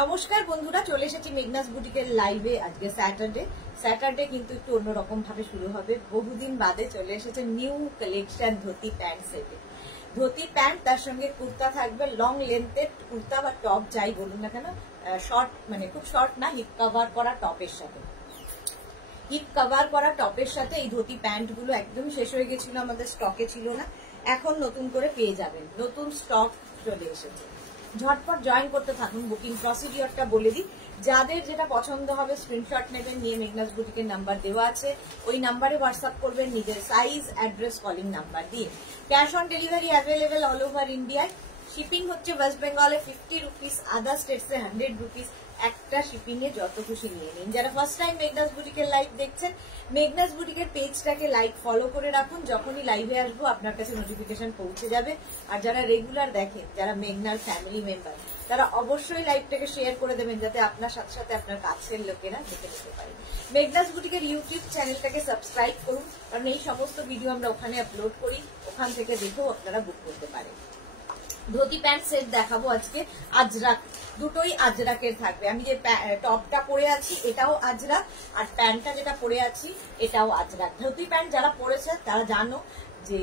নমস্কার বন্ধুরা, চলে এসেছি মেঘনাস বুটিকের লাইভে। আজকে স্যাটারডে কিন্তু একটু অন্যরকম ভাবে শুরু হবে। বহুদিন বাদে চলে এসেছে নিউ কালেকশন ধুতি প্যান্ট সেটে। ধুতি প্যান্ট, তার সঙ্গে কুর্তা থাকবে, লং লেন্থের কুর্তা বা টপ যাই বলুন না কেন, শর্ট মানে খুব শর্ট না, হিপ কভার করা টপের সাথে। হিপ কভার করা টপের সাথে এই ধুতি প্যান্ট গুলো একদম শেষ হয়ে গেছিল, আমাদের স্টকে ছিল না, এখন নতুন করে পেয়ে যাবেন। নতুন স্টক চলে এসেছে, ঝটপট জয়েন করতে থাকুন। বুকিং প্রসিডিওরটা বলে দিই, যাদের যেটা পছন্দ হবে স্ক্রিনশট নেবেন, নিয়ে মেঘনাস বুটিকের নাম্বার দেওয়া আছে, ওই নাম্বারে হোয়াটসঅ্যাপ করবেন নিজের সাইজ, অ্যাড্রেস, কলিং নাম্বার দিয়ে। Cash on delivery available all over ইন্ডিয়ায়। শিপিং হচ্ছে ওয়েস্ট বেঙ্গলে 50 রুপিস, আদার স্টেটসে 100 রুপিস। একটা শিপিং এ যত খুশি নিয়ে নিন। যারা ফার্স্ট টাইম মেঘনাস বুটিকের লাইভ দেখছেন, মেঘনাস বুটিকের পেজটাকে লাইক ফলো করে রাখুন, যখনই লাইভে আসবো আপনার কাছে নোটিফিকেশন পৌঁছে যাবে। আর যারা রেগুলার দেখেন, যারা মেঘনার ফ্যামিলি মেম্বার, তারা অবশ্যই লাইভটাকে শেয়ার করে দেবেন, যাতে আপনার সাথে সাথে আপনার কাছের লোকেরা দেখে নিতে পারে। মেঘনাস বুটিকের ইউটিউব চ্যানেলটাকে সাবস্ক্রাইব করুন, কারণ এই সমস্ত ভিডিও আমরা ওখানে আপলোড করি, ওখান থেকে দেখেও আপনারা বুক করতে পারেন। ধুতি প্যান্ট সেট দেখাবো আজকে, আজরাক, দুটোই আজরাকের থাকবে। আমি যে টপটা পরে আছি এটাও আজরাক, আর প্যান্টটা যেটা পরে আছি এটাও আজরাক। ধুতি প্যান্ট যারা পরেছে তারা জানো যে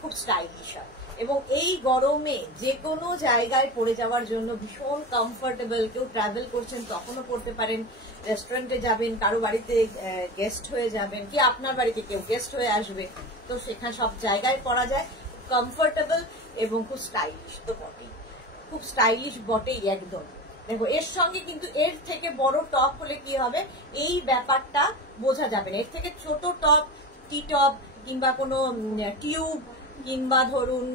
খুব স্টাইলিশ হয়, এবং এই গরমে যে কোনো জায়গায় পরে যাওয়ার জন্য ভীষণ কমফোর্টেবল। কেউ ট্রাভেল করছেন তখনও পরতে পারেন, রেস্টুরেন্টে যাবেন, কারো বাড়িতে গেস্ট হয়ে যাবেন, কি আপনার বাড়িতে কেউ গেস্ট হয়ে আসবে, তো সেখানে সব জায়গায় পরা যায়, কমফোর্টেবল এবং খুব স্টাইলিশ তো বটেই, খুব স্টাইলিশ বটেই একদম। দেখো, এর সঙ্গে কিন্তু এর থেকে বড় টপ হলে কি হবে এই ব্যাপারটা বোঝা যাবে না। এর থেকে ছোট টপ, টি টপ কিংবা কোনো টিউব কিংবা ধরুন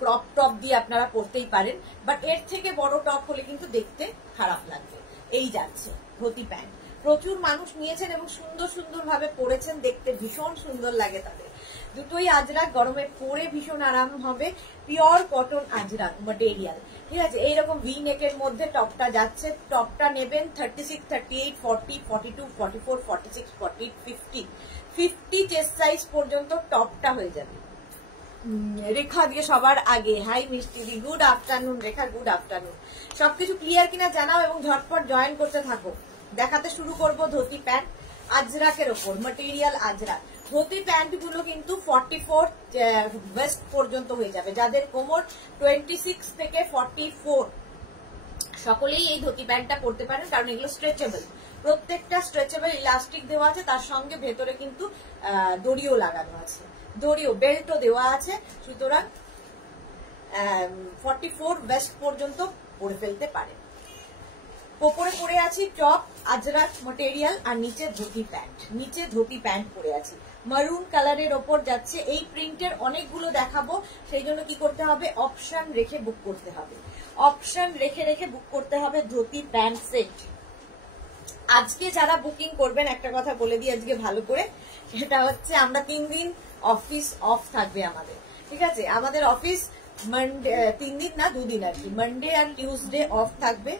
ক্রপ টপ দিয়ে আপনারা পরতেই পারেন, বাট এর থেকে বড় টপ হলে কিন্তু দেখতে খারাপ লাগবে। এই যাচ্ছে ধুতি প্যান্ট, প্রচুর মানুষ নিয়েছেন এবং সুন্দর সুন্দর ভাবে পরেছেন, দেখতে ভীষণ সুন্দর লাগে তাদের। দুটোই আজরাক, গরমে পরে ভীষণ আরাম হবে। পিওর কটন আজরাক ম্যাটেরিয়াল, ঠিক আছে। এইরকম ভি নেকের মধ্যে টপটা যাচ্ছে। টপটা নেবেন 36, 38, 40, 42, 44, 46, 48, 50 চেস্ট সাইজ পর্যন্ত টপটা হয়ে যাবে। রেখা দিয়ে সবার আগে হাই মিষ্টি দি, গুড আফটারনুন রেখা, গুড আফটারনুন। সবকিছু ক্লিয়ার কিনা জানাও এবং ঝটপট জয়েন করতে থাকো। দেখাতে শুরু করব ধুতি প্যান্ট আজরাকের ওপর, ম্যাটেরিয়াল আজরাক। ধুতি প্যান্ট গুলো কিন্তু 44 ওয়েস্ট পর্যন্ত হয়ে যাবে। যাদের কোমর 26 থেকে 44, সকলেই এই ধুতি প্যান্টটা পরতে পারেন, কারণ এগুলো স্ট্রেচেবল। প্রত্যেকটা স্ট্রেচেবল, ইলাস্টিক দেওয়া আছে, তার সঙ্গে ভেতরে কিন্তু দড়িও লাগানো আছে, দড়িও বেল্টও দেওয়া আছে। সুতরাং 44 ওয়েস্ট পর্যন্ত পরে ফেলতে পারেন। ওপরে পরে আছি টপ আজরাক ম্যাটেরিয়াল, আর নিচে ধুতি প্যান্ট, নিচে ধুতি প্যান্ট পরে আছি মারুন কালারের ওপর যাচ্ছে। এই প্রিন্টের অনেকগুলো দেখাবো, সেই জন্য কি করতে হবে, অপশন রেখে বুক করতে হবে, অপশন রেখে রেখে বুক করতে হবে ধুতি প্যান্ট সেট। আজকে যারা বুকিং করবেন, একটা কথা বলে দিই আজকে ভালো করে, সেটা হচ্ছে আমরা 3 দিন অফিস অফ থাকবে আমাদের, ঠিক আছে। আমাদের অফিস মানডে, 3 দিন না 2 দিন আর কি, মানডে আর টিউসডে অফ থাকবে।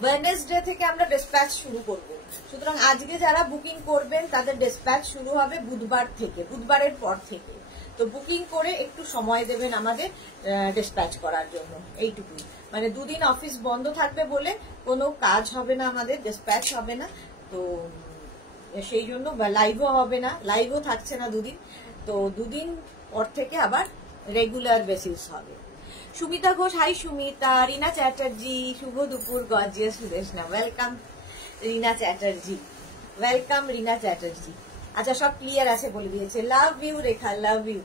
ওয়েডনেসডে থেকে আমরা ডিসপ্যাচ শুরু করব। সুতরাং আজকে যারা বুকিং করবেন তাদের ডিসপ্যাচ শুরু হবে বুধবার থেকে, বুধবারের পর থেকে। তো বুকিং করে একটু সময় দেবেন আমাদের ডিসপ্যাচ করার জন্য, এইটুকুই। মানে 2 দিন অফিস বন্ধ থাকবে বলে কোনো কাজ হবে না আমাদের, ডিসপ্যাচ হবে না, তো সেই জন্য লাইভও হবে না, লাইভও থাকছে না 2 দিন। তো 2 দিন পর থেকে আবার রেগুলার বেসিস হবে। সুমিতা ঘোষ, হাই সুমিতা। রিনা চ্যাটার্জি, শুভ দুপুর gorgeous Sudeshna, welcome Rina Chatterjee, welcome Rina Chatterjee. আচ্ছা, সব ক্লিয়ার আছে বলে দিয়েছে। Love you Rekha, love you.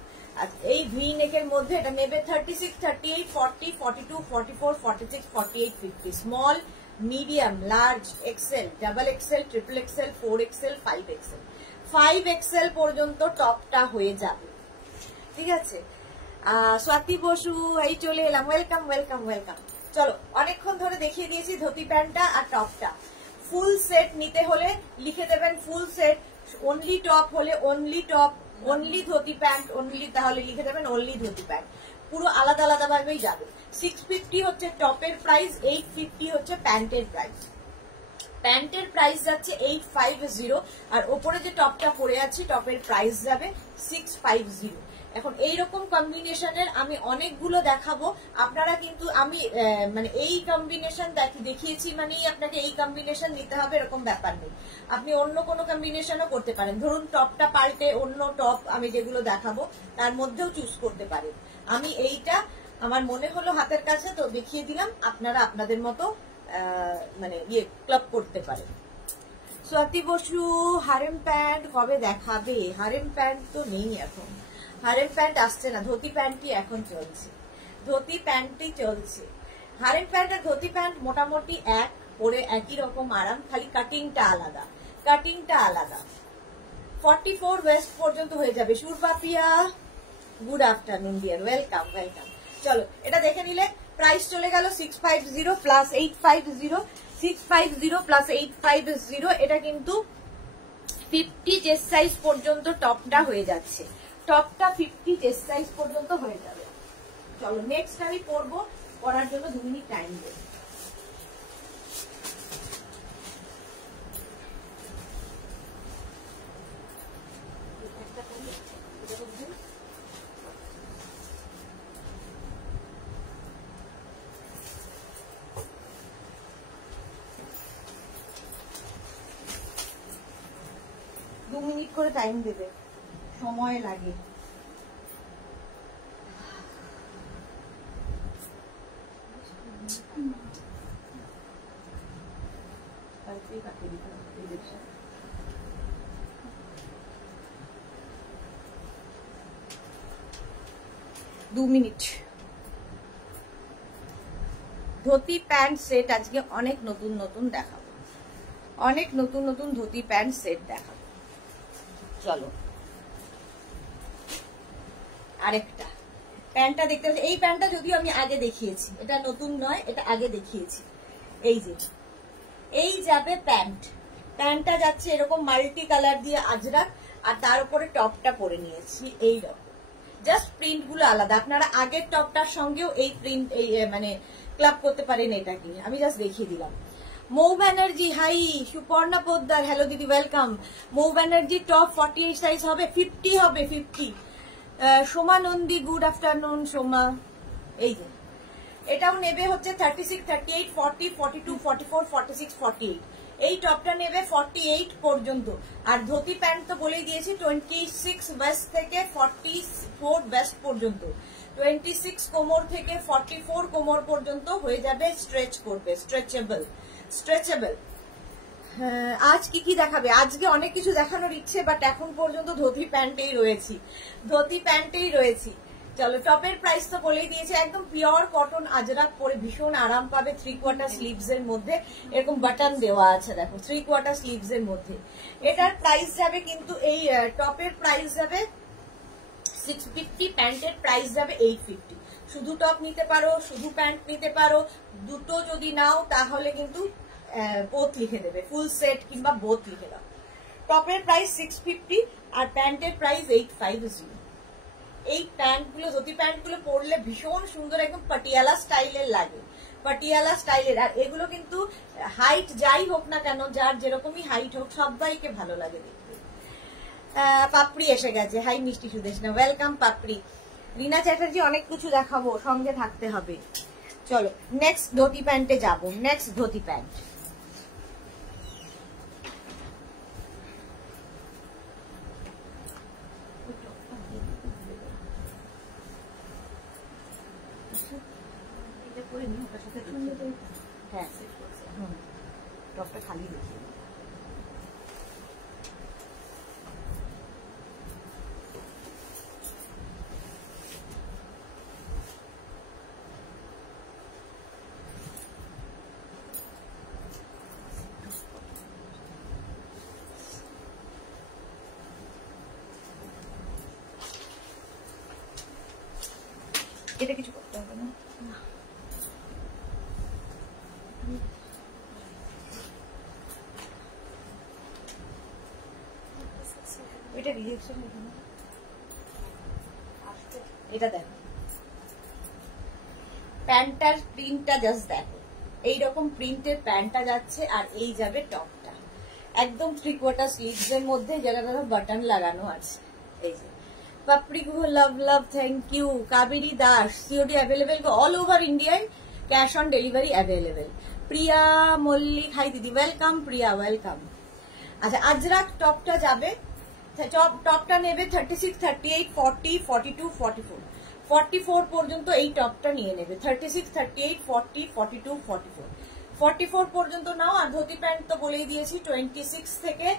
এই ভি নেকের মধ্যে এটা নেবে 36, 38, 40, 42, 44, 46, 48, 50। Small, medium, large, XL, double XL, triple XL, 4XL, 5XL। 5XL পর্যন্ত টপটা হয়ে যাবে, ঠিক আছে। স্বাতি বসু, এই চলে এলাম, ওয়েলকাম ওয়েলকাম ওয়েলকাম। চলো, অনেকক্ষণ ধরে দেখিয়ে দিয়েছি ধুতি প্যান্টটা আর টপটা। ফুল সেট নিতে হলে লিখে দেবেন ফুল সেট, অনলি টপ হলে only top, only dhoti pant only, তাহলে লিখে দেবেন অনলি ধুতি প্যান্ট। পুরো আলাদা আলাদা ভাবেই যাবে। 650 হচ্ছে টপের প্রাইস, 850 হচ্ছে প্যান্টের প্রাইস। প্যান্টের প্রাইস যাচ্ছে 850, আর ওপরে যে টপটা পরে আছি টপের প্রাইস যাবে 650। এখন এইরকম কম্বিনেশনের আমি অনেকগুলো দেখাবো। আপনারা কিন্তু আমি মানে এই কম্বিনেশন দেখিয়েছি মানেই আপনাকে এই কম্বিনেশন নিতে হবে এরকম ব্যাপার নেই। আপনি অন্য কোনো কম্বিনেশনও করতে পারেন। ধরুন টপটা পাল্টে অন্য টপ আমি যেগুলো দেখাবো তার মধ্যেও চুজ করতে পারেন। আমি এইটা আমার মনে হলো হাতের কাছে তো দেখিয়ে দিলাম, আপনারা আপনাদের মতো মানে ক্লাব করতে পারেন। স্বাতি বসু হারেম প্যান্ট কবে দেখাবে? হারেম প্যান্ট তো নেই এখন, হারেম প্যান্ট আসছে না, ধুতি প্যান্টই এখন চলছে, ধুতি প্যান্টই চলছে। হারেম প্যান্ট আর ধুতি প্যান্ট মোটামুটি এক, পরে একই রকম আরাম, খালি কাটিংটা আলাদা, কাটিংটা আলাদা। 44 ওয়েস্ট পর্যন্ত হয়ে যাবে। Surpapiya good afternoon dear, welcome welcome. চলো এটা দেখে নিলে প্রাইস চলে গেল 650 প্লাস 850, 650 প্লাস 850। এটা কিন্তু 50 চেস্ট সাইজ পর্যন্ত টপটা হয়ে যাচ্ছে, টপটা 50 চেস্ট সাইজ পর্যন্ত হয়ে যাবে। চলো নেক্সট আমি পরবো, পরার জন্য 2 মিনিট টাইম দেব। দু মিনিট করে টাইম দেবে, সময় লাগে। দু মিনিট। ধুতি প্যান্ট সেট আজকে অনেক নতুন নতুন দেখাবো, অনেক নতুন নতুন ধুতি প্যান্ট সেট দেখাবো। চলো আরেকটা প্যান্টটা দেখতে পাচ্ছি, এই প্যান্টটা যদিও আমি আগে দেখিয়েছি, এটা নতুন নয়, এটা আগে দেখিয়েছি। এই যে এই যাবে প্যান্ট, প্যান্টটা যাচ্ছে এরকম মাল্টি কালার দিয়ে আজরাক, আর তার উপরে টপটা পরে নিয়েছি এইরকম, জাস্ট প্রিন্ট গুলো আলাদা। আপনারা আগের টপটার সঙ্গেও এই প্রিন্ট এই মানে ক্লাব করতে পারেন, এটাকে আমি জাস্ট দেখিয়ে দিলাম। মৌ ব্যানার্জি হাই, সুপর্ণা পোদ্দার হ্যালো দিদি ওয়েলকাম। মৌ ব্যানার্জি টপ 48 সাইজ হবে, 50 হবে 50। Soma Nandi good afternoon Soma. এই যে এটাও নেবে হচ্ছে 36, 38, 40, 42, 44, 46, 48। এই টপটা নেবে 48 পর্যন্ত। আর ধুতি প্যান্ট তো বলেই দিয়েছি 26 ওয়েস্ট থেকে 44 ওয়েস্ট পর্যন্ত, 26 কোমর থেকে 44 কোমর পর্যন্ত হয়ে যাবে, স্ট্রেচ করবে, স্ট্রেচেবল স্ট্রেচেবল। আজ কি কি দেখাবে? আজকে অনেক কিছু দেখানোর ইচ্ছে, বাট এখন পর্যন্ত ধুতি প্যান্টেই রয়েছি, ধুতি প্যান্টেই রয়েছি। চলো টপের প্রাইস তো বলেই দিয়েছে, একদম পিওর কটন আজরাক পরে ভীষণ আরাম পাবে। 3/4 স্লিভস এর মধ্যে এরকম বাটন দেওয়া আছে, দেখো 3/4 স্লিভস এর মধ্যে। এটার প্রাইস যাবে কিন্তু এই টপের প্রাইস যাবে 650, প্যান্টের প্রাইস যাবে 850। শুধু টপ নিতে পারো, শুধু প্যান্ট নিতে পারো, দুটো যদি নাও তাহলে কিন্তু বোথ লিখে দেবে, ফুল সেট কিংবা বোথ লিখে দাও। টপের প্রাইস 650 আর প্যান্টের প্রাইস 850। এই প্যান্টগুলো, ধুতি প্যান্টগুলো পরলে ভীষণ সুন্দর, একদম পাটিয়ালা স্টাইলের লাগে, পাটিয়ালা স্টাইলের। আর এগুলো কিন্তু হাইট যাই হোক না কেন, যার যেরকমই হাইট হোক, সবাইকে ভালো লাগে দেখতে। পাপড়ি এসে গেছে, হাই মিষ্টি সুদেশনা, ওয়েলকাম পাপড়ি। রিনা চ্যাটার্জি অনেক কিছু দেখাবো, সঙ্গে থাকতে হবে। চলো নেক্সট ধুতি প্যান্টে যাবো, নেক্সট ধুতি প্যান্ট। হ্যাঁ টপটা খালি দেখিয়ে এটা কিছু করতে হবে না। এটা রিজেকশন, এটা দেখো প্যান্টটার প্রিন্টটা জাস্ট দেখো, এইরকম প্রিন্টের প্যান্টটা যাচ্ছে, আর এই যাবে টপটা একদম 3/4 স্লিভস এর মধ্যে, যেটা বাটন লাগানো আছে। এই যে Papri Guha love love, thank you. Kaveri Das, COD available all over ইন্ডিয়ায়, cash on delivery available. Priya Mallick, hi দিদি, ওয়েলকাম প্রিয়া, ওয়েলকাম। আচ্ছা, আজরাক টপটা যাবে, টপটা নেবে 36, 38, 40, 42, 44, 44 পর্যন্ত এই টপটা নিয়ে নেবে। 36, 38, 40, 42, 44, 44 পর্যন্ত নাও। আর ধুতি প্যান্ট তো বলেই দিয়েছি 26 থেকে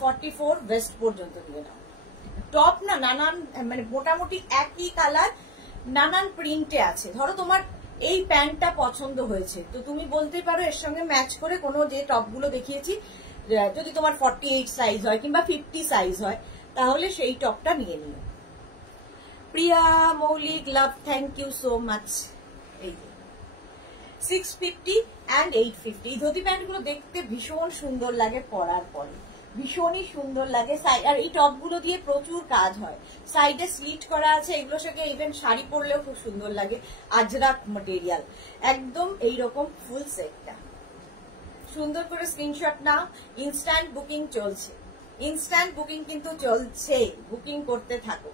44 ওয়েস্ট পর্যন্ত নিয়ে নাও। টপ না নানান, মানে মোটামুটি একই কালার, নানান প্রিন্টে আছে। ধরো তোমার এই প্যান্টটা পছন্দ হয়েছে, তো তুমি বলতে পারো এর সঙ্গে ম্যাচ করে কোনো যে টপগুলো দেখিয়েছি, যদি তোমার 48 সাইজ হয় কিংবা 50 সাইজ হয়, তাহলে সেই টপটা নিয়ে নিও। প্রিয়া মৌলিক লাভ, থ্যাংক ইউ সো মাচ। এই 650 অ্যান্ড 850 এই ধুতি প্যান্টগুলো দেখতে ভীষণ সুন্দর লাগে, পরার পরে ভীষণই সুন্দর লাগে। আর এই টপগুলো দিয়ে প্রচুর কাজ হয়, সাইডে স্লিট করা আছে, এগুলোর সঙ্গে ইভেন শাড়ি পরলেও খুব সুন্দর লাগে। আজরাক ম্যাটেরিয়াল, একদম এইরকম ফুল সেটটা। সুন্দর করে স্ক্রিনশট নাও। ইনস্ট্যান্ট বুকিং চলছে, ইনস্ট্যান্ট বুকিং কিন্তু চলছে, বুকিং করতে থাকো।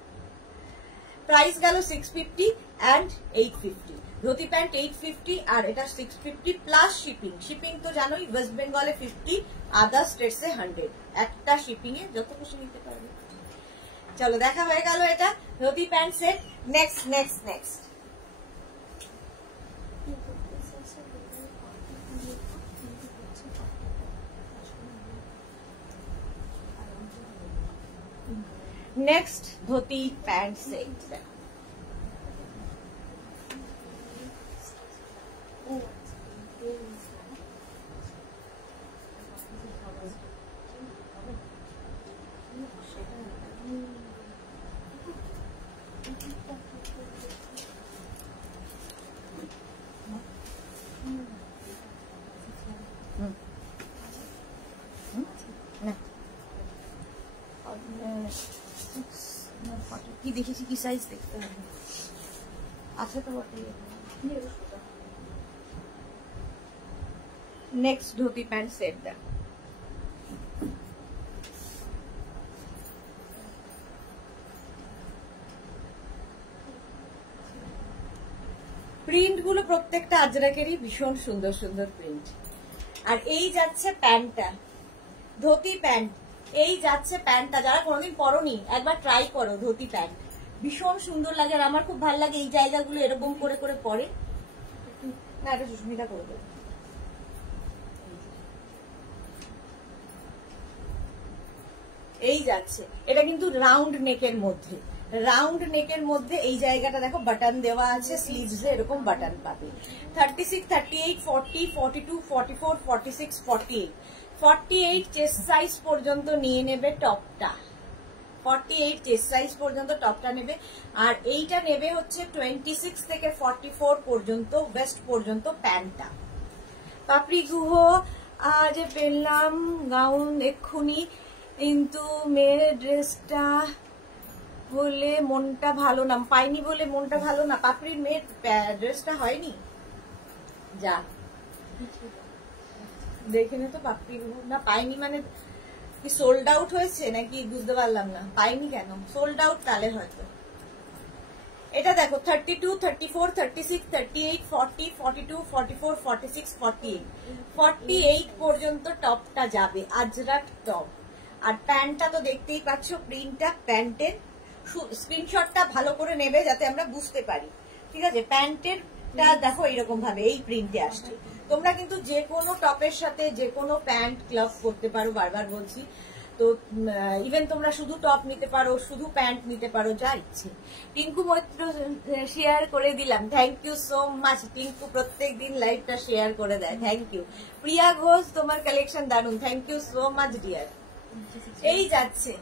প্রাইস গেল 650 অ্যান্ড 850। ধুতি প্যান্ট 850 আর এটা 650 প্লাস শিপিং। শিপিং তো জানোই, ওয়েস্ট বেঙ্গলে 50, আদার স্টেটসে 100। একটা শিপিং এ যত খুশি নিতে পারবে। চলো, দেখা হয়ে গেল এটা dhoti pant set. Next next next next dhoti pant set. কি দেখেছি, কি সাইজ দেখতে হবে, আছে তো বটে। নেক্সট ধুতি প্যান্ট সেট দেখ। প্রিন্ট গুলো প্রত্যেকটা আজরাকেরই ভীষণ সুন্দর সুন্দর প্রিন্ট। আর এই যাচ্ছে প্যান্টটা, ধুতি প্যান্ট, এই যাচ্ছে প্যান্টটা। যারা কোনোদিন পরনি একবার ট্রাই করো ধুতি প্যান্ট, ভীষণ সুন্দর লাগে। আর আমার খুব ভালো লাগে এই জায়গাগুলো এরকম করে করে পরে না, এটা সুস্মিতা করে দেবে। এই যাচ্ছে, এটা কিন্তু রাউন্ড নেকের মধ্যে, রাউন্ড নেকের মধ্যে এই জায়গাটা দেখো বাটন দেওয়া আছে, স্লিভসে এরকম বাটন পাবে। 36, 38, 40, 42, 44, 46, 48, 48 চেস্ট সাইজ পর্যন্ত নিয়ে নেবে টপটা। 48 চেস্ট সাইজ পর্যন্ত টপটা নেবে। আর এইটা নেবে হচ্ছে 26 থেকে 44 পর্যন্ত ওয়েস্ট পর্যন্ত প্যান্টটা। পাপড়ি গুহ, আজ পেলাম গাউন এক্ষুনি, কিন্তু মেয়ের ড্রেসটা বলে মনটা ভালো না, পাইনি বলে মনটা ভালো না। পাপড়ির মেয়ের ড্রেসটা হয়নি, যা দেখে নে তো। পাপড়ি না পাইনি মানে কি সোল্ড আউট হয়েছে নাকি বুঝতে পারলাম না। পাইনি কেন, সোল্ড আউট তাহলে হয়তো। এটা দেখো 32, 34, 36, 38, 40, 42, 44, 46, 48, 48 পর্যন্ত টপটা যাবে, আজরাক টপ। আর প্যান্টটা তো দেখতেই পাচ্ছ, প্রিন্টটা প্যান্টের। স্ক্রিনশটটা ভালো করে নেবে যাতে আমরা বুঝতে পারি, ঠিক আছে। প্যান্টের দেখো এইরকম ভাবে এই প্রিন্টে আসছে। তোমরা কিন্তু যে কোনো টপের সাথে যে কোনো প্যান্ট ক্লাব করতে পারো, বারবার বলছি। তো ইভেন তোমরা শুধু টপ নিতে পারো, শুধু প্যান্ট নিতে পারো, যা ইচ্ছে। টিঙ্কু মৈত্র শেয়ার করে দিলাম, thank you so much. Tinku প্রত্যেকদিন লাইভটা শেয়ার করে দেয়, থ্যাংক ইউ। প্রিয়া ঘোষ, তোমার কালেকশন দারুন, thank you so much dear. এই যাচ্ছে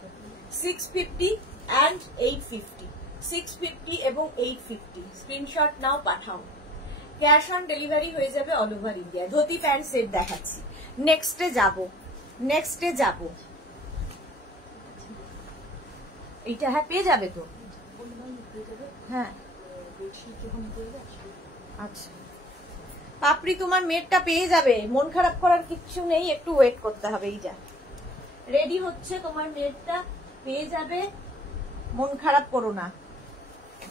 650 অ্যান্ড 850, 650 এবং 850। স্ক্রিনশট নাও, পাঠাও। ক্যাশ অন ডেলিভারি হয়ে যাবে all over India. Dhoti pant set দেখাচ্ছি। নেক্সটে যাব, নেক্সটে যাব। এইটা হ্যাঁ পেয়ে যাবে তো, হ্যাঁ আচ্ছা। পাপড়ি তোমার মেয়েরটা পেয়ে যাবে, মন খারাপ করার কিচ্ছু নেই, একটু ওয়েট করতে হবে। এই যা রেডি হচ্ছে, তোমার মেয়েরটা পেয়ে যাবে। মন খারাপ করো না।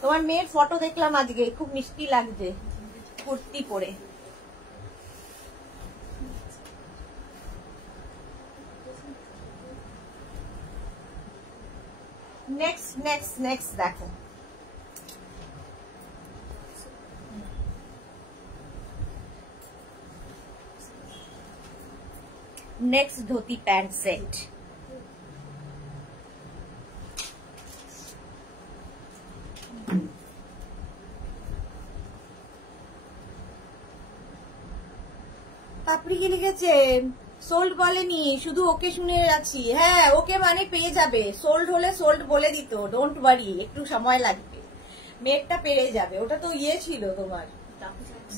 তোমার মেয়ের ফটো দেখলাম আজকে, খুব মিষ্টি লাগছে কুর্তি পরে। নেক্সট নেক্সট নেক্সট দেখো, নেক্সট ধুতি প্যান্ট সেট। পাপড়ি কি লিখেছে? সোল্ড বলেনি, শুধু ওকে শুনে আছি। হ্যাঁ, ওকে মানে পেয়ে যাবে, সোল্ড হলে সোল্ড বলে দিত, ডোন্ট ওয়ারি, একটু সময় লাগবে, মেয়েরটা পেয়ে যাবে। ওটা তো ইয়ে ছিল তোমার,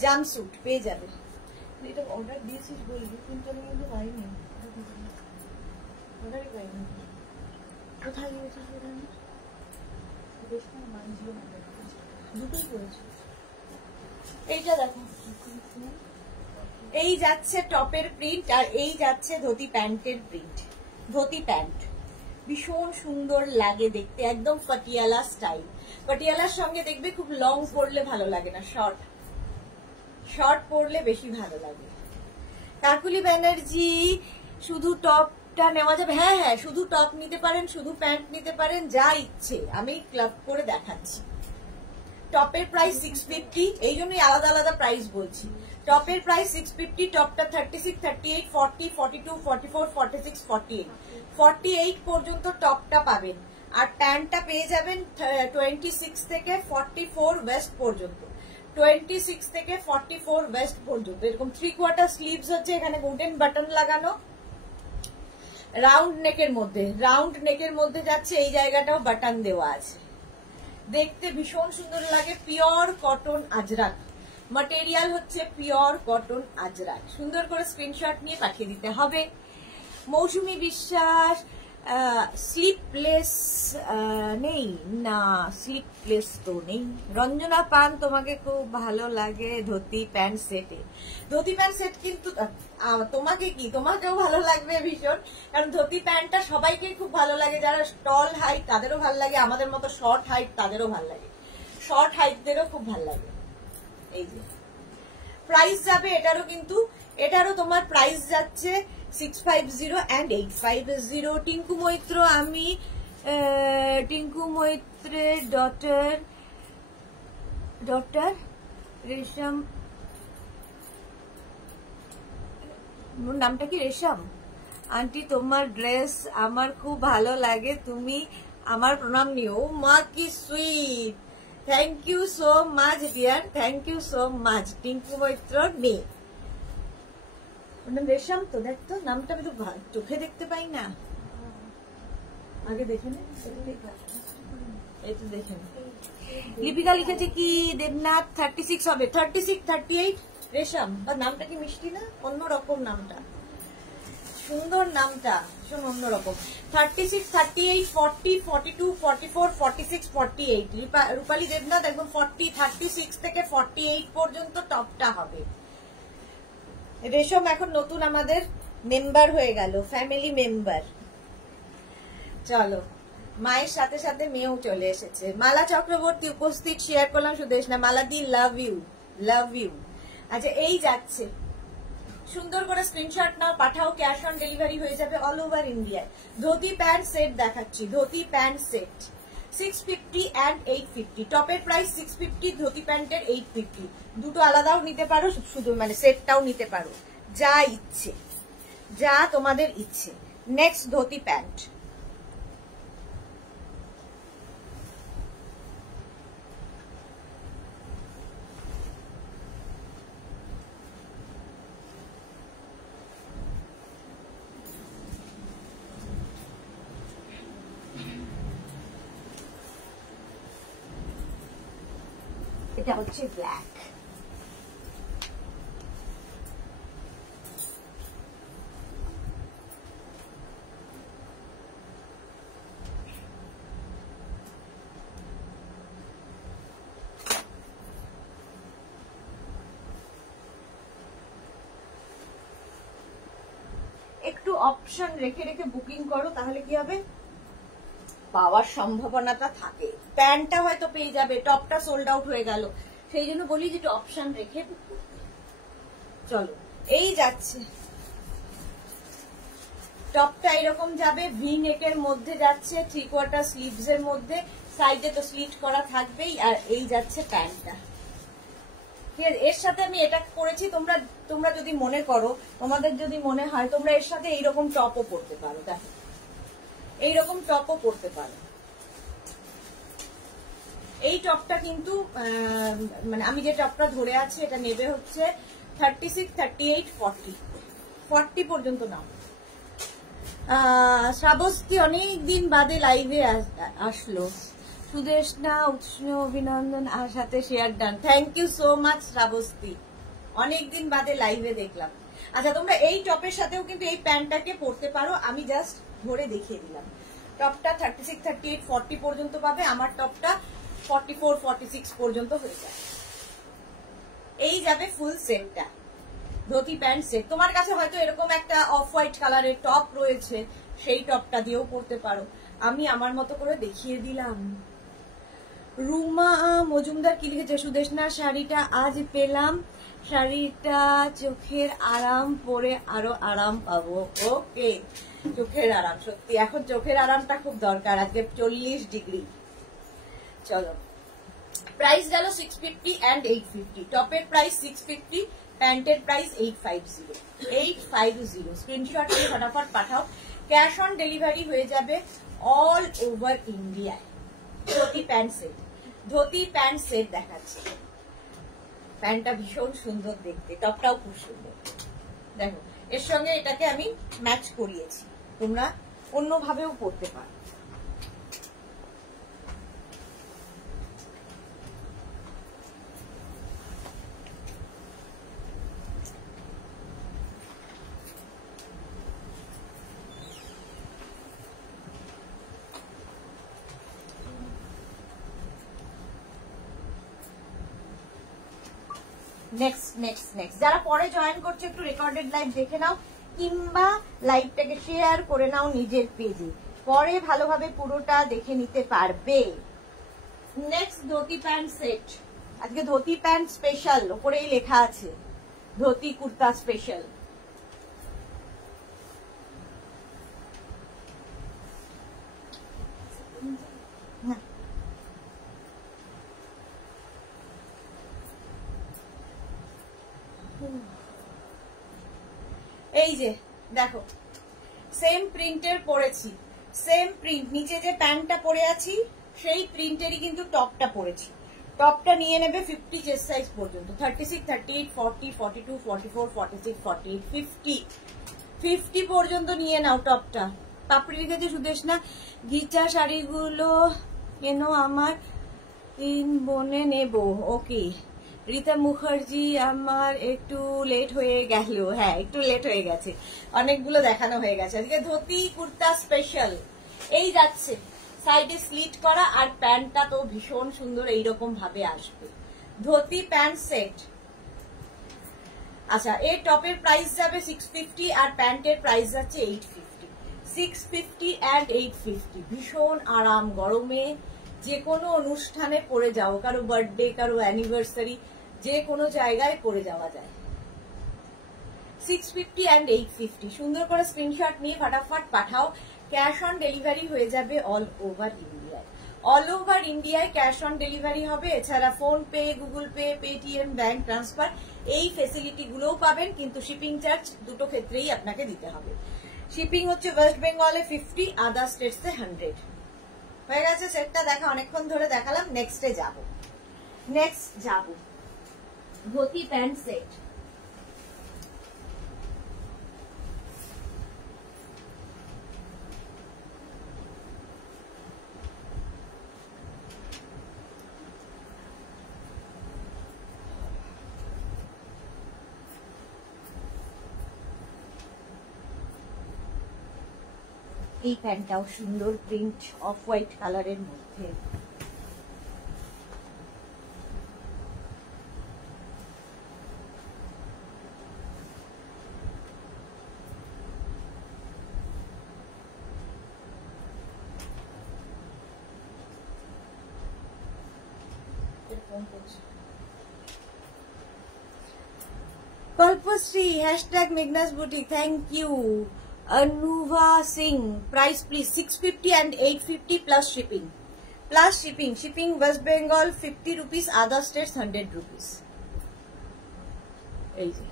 জাম্পস্যুট, পেয়ে যাবে। এটা অর্ডার দিয়েছিস বলবি, কিন্তু আমি কিন্তু পাইনি, অর্ডারই পাইনি। কোথায় গিয়েছিস? দুটোই করেছি। এইটা দেখো, এই যাচ্ছে টপের প্রিন্ট আর এই যাচ্ছে ধুতি প্যান্টের প্রিন্ট। ধুতি প্যান্ট ভীষণ সুন্দর লাগে দেখতে, একদম পাটিয়ালা স্টাইল। পাটিয়ালার সঙ্গে দেখবে খুব লং পরলে ভালো লাগে না, শর্ট শর্ট পরলে বেশি ভালো লাগে। কাকুলি ব্যানার্জি, শুধু টপটা নেওয়া যাবে? হ্যাঁ হ্যাঁ, শুধু টপ নিতে পারেন, শুধু প্যান্ট নিতে পারেন, যা ইচ্ছে। আমি ক্লাব করে দেখাচ্ছি। টপের প্রাইস 650, এই জন্যই আলাদা আলাদা প্রাইস বলছি। টপের প্রাইস 650, টপটা 36, 38, 40, 42, 44, 46, 48, 48 পর্যন্ত টপটা পাবেন। আর প্যান্টটা পেয়ে যাবেন 26 থেকে 44 ওয়েস্ট পর্যন্ত। 26 থেকে 44 ওয়েস্ট পর্যন্ত। এরকম 3/4 স্লিভস হচ্ছে, এখানে গোল্ডেন বাটন লাগানো, রাউন্ড নেকের মধ্যে, রাউন্ড নেকের মধ্যে যাচ্ছে, এই জায়গাটাও বাটন দেওয়া আছে। দেখতে ভীষণ সুন্দর লাগে। পিওর কটন আজরাক, ম্যাটেরিয়াল হচ্ছে পিওর কটন আজরাক। সুন্দর করে স্ক্রিনশট নিয়ে পাঠিয়ে দিতে হবে। মৌসুমী বিশ্বাস, স্লিপলেস নেই না, স্লিপলেস তো নেই। রঞ্জনা পান, তোমাকে খুব ভালো লাগে ধুতি প্যান্ট সেটে। ধুতি প্যান্ট সেট কিন্তু তোমাকে কি, তোমাকেও ভালো লাগবে ভীষণ, কারণ ধুতি প্যান্টটা সবাইকে খুব ভালো লাগে। যারা টল হাইট তাদেরও ভালো লাগে, আমাদের মতো শর্ট হাইট তাদেরও ভালো লাগে, শর্ট হাইটদেরও খুব ভালো লাগে। এই যে প্রাইস যাবে এটারও, কিন্তু এটারও তোমার প্রাইস যাচ্ছে 650 and 850। টিঙ্কু মৈত্র, আমি টিঙ্কু মৈত্রের ডটার রেশম, নামটা কি রেশম আন্টি, তোমার ড্রেস আমার খুব ভালো লাগে, তুমি আমার প্রণাম নিও। মা কি sweet, thank you so much dear, thank you so much. Tinku Maitra মেয়ে, রেশম তো, দেখ তো নামটা আমি তো চোখে দেখতে পাই না, আগে দেখে নে, এই তো দেখে নে। লিপিকা লিখেছে কি দেবনাথ 36 হবে, 36, 38 রেশম। বা নামটা কি মিষ্টি না, অন্যরকম নামটা, সুন্দর নামটা, ভীষণ অন্যরকম। 36, 38, 40, 42, 44, 46, 48। রূপালী দেবনাথ একদম 36 থেকে 48 পর্যন্ত টপটা হবে। রেশম এখন নতুন আমাদের মেম্বার হয়ে গেল, ফ্যামিলি মেম্বার। চলো, মায়ের সাথে সাথে মেয়েও চলে এসেছে। মালা চক্রবর্তী উপস্থিত, শেয়ার করলাম সুদেশ না। মালা দি, লাভ ইউ, লাভ ইউ। আচ্ছা, এই যাচ্ছে, সুন্দর করে স্ক্রিনশট নাও, পাঠাও, ক্যাশ অন ডেলিভারি হয়ে যাবে অল ওভার ইন্ডিয়ায়। ধুতি প্যান্ট সেট দেখাচ্ছি, ধুতি প্যান্ট সেট 650 and 850। টপের প্রাইস 650, ধুতি প্যান্টের 850। দুটো আলাদাও নিতে পারো, শুধু মানে সেটটাও নিতে পারো, যা ইচ্ছে, যা তোমাদের ইচ্ছে। নেক্সট ধুতি প্যান্ট, এটা হচ্ছে ব্ল্যাক। একটু অপশন রেখে রেখে বুকিং করো, তাহলে কি হবে, পাওয়ার সম্ভাবনাটা থাকে। প্যান্টটা হয়তো পেয়ে যাবে, টপটা সোল্ড আউট হয়ে গেল, সেই জন্য বলি যে অপশন রেখে বুক করতে। চলো এই যাচ্ছে, টপটা এরকম যাবে, ভি নেকের মধ্যে যাচ্ছে, 3/4 স্লিভস এর মধ্যে, সাইডে তো স্লিট করা থাকবেই, আর এই যাচ্ছে প্যান্টটা। এর সাথে আমি এটা করেছি, তোমরা যদি মনে করো, তোমাদের যদি মনে হয়, তোমরা এর সাথে এইরকম টপও পরতে পারো। দেখো এইরকম টপও পরতে পারো। এই টপটা কিন্তু মানে আমি যে টপটা ধরে আছি এটা নেবে হচ্ছে 36, 38, 40 পর্যন্ত নাও। শ্রাবস্তি অনেকদিন বাদে লাইভে আসলো। সুদেশনা উৎস অভিনন্দন আর সাথে share done. Thank you so much Shrabasti, অনেকদিন বাদে লাইভে দেখলাম। আচ্ছা তোমরা এই টপের সাথেও কিন্তু এই প্যান্টটাকে পরতে পারো, আমি জাস্ট ধরে দেখিয়ে দিলাম। টপটা 36, 38, 40 পর্যন্ত পাবে, আমার টপটা 44, 46 পর্যন্ত হয়ে যায়। এই যাবে ফুল সেটটা, ধুতি প্যান্ট সেট। তোমার কাছে হয়তো এরকম একটা অফ হোয়াইট কালারের টপ রয়েছে, সেই টপটা দিয়েও পরতে পারো। আমি আমার মতো করে দেখিয়ে দিলাম। রুমা মজুমদার কি লিখেছে, সুদেশনা শাড়িটা আজ পেলাম, শাড়িটা চোখের আরাম, পরে আরো আরাম পাবো। ওকে, চোখের আরাম, সত্যি এখন চোখের আরামটা খুব দরকার, আজকে 40 ডিগ্রি। চলো প্রাইস গেল 650 and 850। টপের প্রাইস 650, প্যান্টের প্রাইস 850। স্ক্রিনশট নিয়ে ফটাফট পাঠাও। ক্যাশ অন ডেলিভারি হয়ে যাবে অল ওভার ইন্ডিয়ায়। Dhoti pant set, dhoti pant set দেখাচ্ছি। প্যান্টটা ভীষণ সুন্দর দেখতে, টপটাও খুব সুন্দর। দেখো এর সঙ্গে এটাকে আমি ম্যাচ করিয়েছি, তোমরা অন্যভাবেও পরতে পারো। নেক্সট যারা পরে জয়েন করছে একটু রেকর্ডেড লাইভ দেখে নাও, কিংবা লাইভটাকে শেয়ার করে নাও নিজের পেজে, পরে ভালোভাবে পুরোটা দেখে নিতে পারবে। নেক্সট ধুতি প্যান্ট সেট, আজকে ধুতি প্যান্ট স্পেশাল, ওপরেই লেখা আছে ধুতি কুর্তা স্পেশাল। এই যে দেখো সেম প্রিন্টের পরেছি, সেম প্রিন্ট, নিচে যে প্যান্টটা পরে আছি সেই প্রিন্টেরই কিন্তু টপটা পরেছি। টপটা নিয়ে নেবে 50 চেস্ট সাইজ পর্যন্ত, 36, 38, 40, 42, 44, 46, 48, 50 পর্যন্ত নিয়ে নাও টপটা। পাপড়ি রেখেছে সুদেশনা, ঘিচা শাড়িগুলো কেন আমার 3 বোনে নেব। ওকে রীতা মুখার্জি, আমার একটু লেট হয়ে গেল। হ্যাঁ একটু লেট হয়ে গেছে, অনেকগুলো দেখানো হয়ে গেছে। আজকে ধুতি কুর্তা স্পেশাল। এই যাচ্ছে সাইডে স্লিট করা, আর প্যান্টটা তো ভীষণ সুন্দর এইরকম ভাবে আসবে। Dhoti pant set. আচ্ছা এই টপের প্রাইস যাবে 650 আর প্যান্টের প্রাইস যাচ্ছে 850। 650 and 850, ভীষণ আরাম। গরমে যে কোনো অনুষ্ঠানে পরে যাও, কারো বার্থডে, কারো অ্যানিভার্সারি, যে কোনো জায়গায় পরে যাওয়া যায়। 650 and 850। সুন্দর করে স্ক্রিনশট নিয়ে ফটাফট পাঠাও। ক্যাশ অন ডেলিভারি হয়ে যাবে অল ওভার ইন্ডিয়ায়। অল ওভার ইন্ডিয়ায় ক্যাশ অন ডেলিভারি হবে। এছাড়া phone pay, Google pay, Paytm, bank transfer, এই ফেসিলিটি গুলোও পাবেন, কিন্তু শিপিং চার্জ দুটো ক্ষেত্রেই আপনাকে দিতে হবে। শিপিং হচ্ছে ওয়েস্ট বেঙ্গলে 50, আদার স্টেটসে 100। হয়ে গেছে সেটটা দেখা, অনেকক্ষণ ধরে দেখালাম। নেক্সট যাব ধুতি প্যান্ট সেট। এই প্যান্টটাও সুন্দর, প্রিন্ট অফ হোয়াইট কালারের মধ্যে। এরকম করছে। Kalpashree hashtag Meghna's boutique, thank you. Anubha Singh, price please 650 and 850 plus shipping. Plus shipping. Shipping West Bengal 50 rupees, other states 100 rupees. এই যে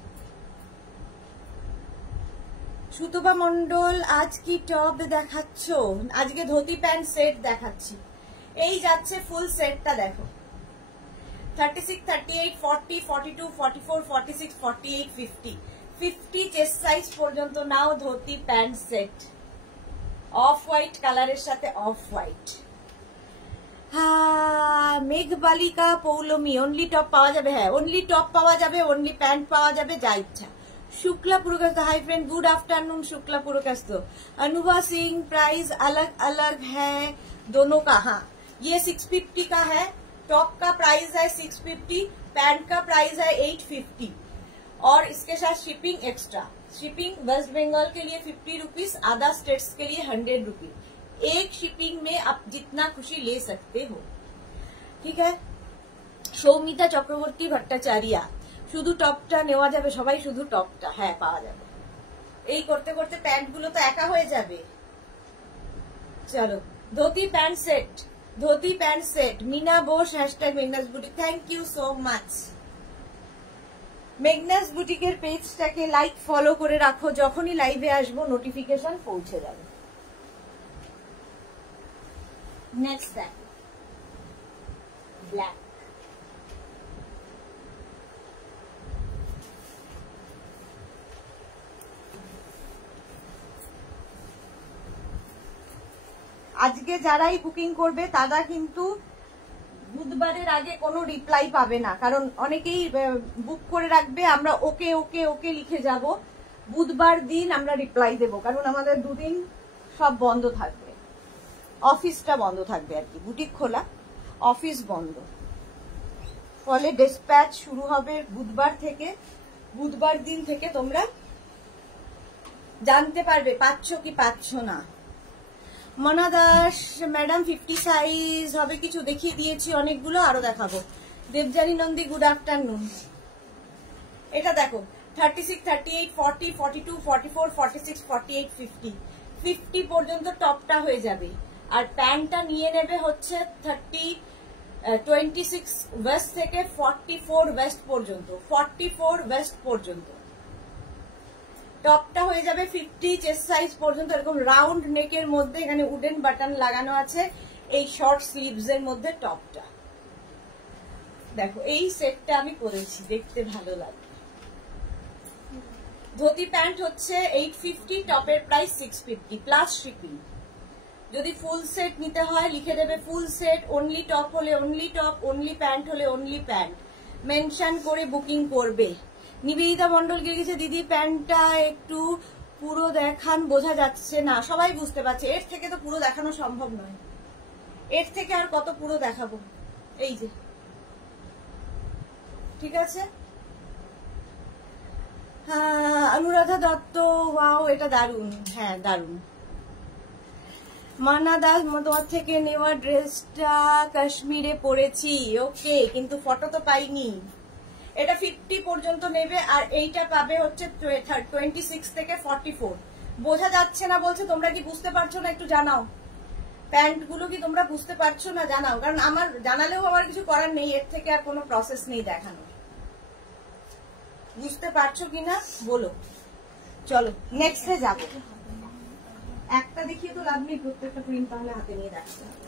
সুতপা মন্ডল, আজ কি টপ দেখাচ্ছ? আজকে ধুতি প্যান্ট সেট দেখাচ্ছি। এই যাচ্ছে ফুল সেটটা দেখো, 36, 38, 40, 42, 44, 46, 48, 50, 50 চেস্ট সাইজ পর্যন্ত now dhoti pant set, off white কালারের সাথে অফ হোয়াইট। হ্যাঁ, মেঘবালিকা পৌলমী, অনলি টপ পাওয়া যাবে? হ্যাঁ, অনলি টপ পাওয়া যাবে, অনলি প্যান্ট পাওয়া যাবে, যা ইচ্ছা। Shukla Purkast, hi friend, good afternoon Shukla Purkast. Anubha Singh, price अलग अलग है दोनों का। हाँ, ये 650 का है, टॉप का प्राइस है 650, पैंट का प्राइस है 850 और इसके साथ shipping extra. Shipping West Bengal के लिए 50 रुपीज, अदर स्टेट्स के लिए 100 रुपीज। एक शिपिंग में आप जितना खुशी ले सकते हो, ठीक है। সৌমিতা চক্রবর্তী ভট্টাচার্য, শুধু টপটা নেওয়া যাবে? সবাই শুধু টপটা, হ্যাঁ পাওয়া যাবে। এই করতে করতে প্যান্ট গুলো তো একা হয়ে যাবে। চলো, dhoti pant set, dhoti pant set. Mina Bose, hashtag Meghna's boutique, thank you so much. Meghna's বুটিকের পেজটাকে লাইক ফলো করে রাখো, যখনই লাইভে আসবো নোটিফিকেশন পৌঁছে যাবে। নেক্সট দেখো, ব্ল্যাক। আজকে যারাই বুকিং করবে তারা কিন্তু বুধবারের আগে কোনো রিপ্লাই পাবে না, কারণ অনেকেই বুক করে রাখবে, আমরা ওকে ওকে ওকে লিখে যাব, বুধবার দিন আমরা রিপ্লাই দেব, কারণ আমাদের দুদিন সব বন্ধ থাকবে, অফিসটা বন্ধ থাকবে আর কি, বুটিক খোলা, অফিস বন্ধ, ফলে ডিসপ্যাচ শুরু হবে বুধবার থেকে। বুধবার দিন থেকে তোমরা জানতে পারবে পাচ্ছ কি পাচ্ছ না। মনা দাস ম্যাডাম, 50 সাইজ হবে কিছু? দেখিয়ে দিয়েছি অনেকগুলো, আরো দেখাবো। Debjani Nandi, good afternoon. এটা দেখো, 36, 38, 40, 42, 44, 46, 48, 50, 50 পর্যন্ত টপটা হয়ে যাবে। আর প্যান্টটা নিয়ে নেবে হচ্ছে 26 ওয়েস্ট থেকে 44 ওয়েস্ট পর্যন্ত, 44 ওয়েস্ট পর্যন্ত টপটা হয়ে যাবে 50 চেস্ট সাইজ পর্যন্ত, এরকম রাউন্ড নেকের মধ্যে, এখানে উডেন বাটন লাগানো আছে, এই শর্ট স্লিভস এর মধ্যে টপটা দেখো। এই সেটটা আমি করেছি, দেখতে ভালো লাগে। ধুতি প্যান্ট হচ্ছে 850, টপের প্রাইস 650 প্লাস শিপিং। যদি ফুল সেট নিতে হয় লিখে দেবে ফুল সেট, অনলি টপ হলে অনলি টপ, অনলি প্যান্ট হলে অনলি প্যান্ট, মেনশন করে বুকিং করবে। নিবেদিতা মন্ডল গেছে, দিদি প্যান্টটা একটু পুরো দেখান, বোঝা যাচ্ছে না। সবাই বুঝতে পারছে, এর থেকে তো পুরো দেখানো সম্ভব নয়, এর থেকে আর কত পুরো দেখাবো। এই যে, ঠিক আছে। হ্যাঁ, অনুরাধা দত্ত, ওয়াও এটা দারুন, হ্যাঁ দারুন। মানা দাস, তোমার থেকে নেওয়া ড্রেসটা কাশ্মীরে পরেছি, ওকে, কিন্তু ফটো তো পাইনি। এটা 50 পর্যন্ত নেবে, আর এইটা পাবে হচ্ছে 26 থেকে 44। বোঝা যাচ্ছে না বলছে, তোমরা কি বুঝতে পারছো না একটু জানাও। প্যান্ট গুলো কি তোমরা বুঝতে পারছো না জানাও, কারণ আমার জানালেও আমার কিছু করার নেই, এর থেকে আর কোনো প্রসেস নেই দেখানোর। বুঝতে পারছো কিনা বলো। চলো নেক্সটে যাবো। একটা দেখিয়ে তো লাভ নেই, প্রত্যেকটা প্রিন্ট তাহলে হাতে নিয়ে রাখতে হবে।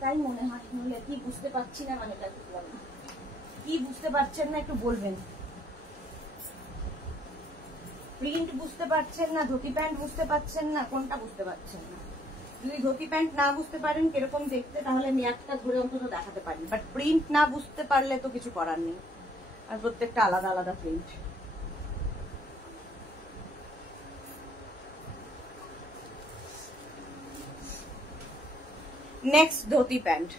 তাই মনে হয়, নইলে কি বুঝতে পারছি না, মানে কি বুঝতে পারছেন না একটু বলবেন। প্রিন্ট বুঝতে পারছেন না, ধুতি প্যান্ট বুঝতে পারছেন না, কোনটা বুঝতে পারছেন না? যদি ধুতি প্যান্ট না বুঝতে পারেন কিরকম দেখতে, তাহলে আমি একটা ধরে অন্তত দেখাতে পারি, বাট প্রিন্ট না বুঝতে পারলে তো কিছু করার নেই, আর প্রত্যেকটা আলাদা আলাদা প্রিন্ট। নেক্সট ধুতি প্যান্ট,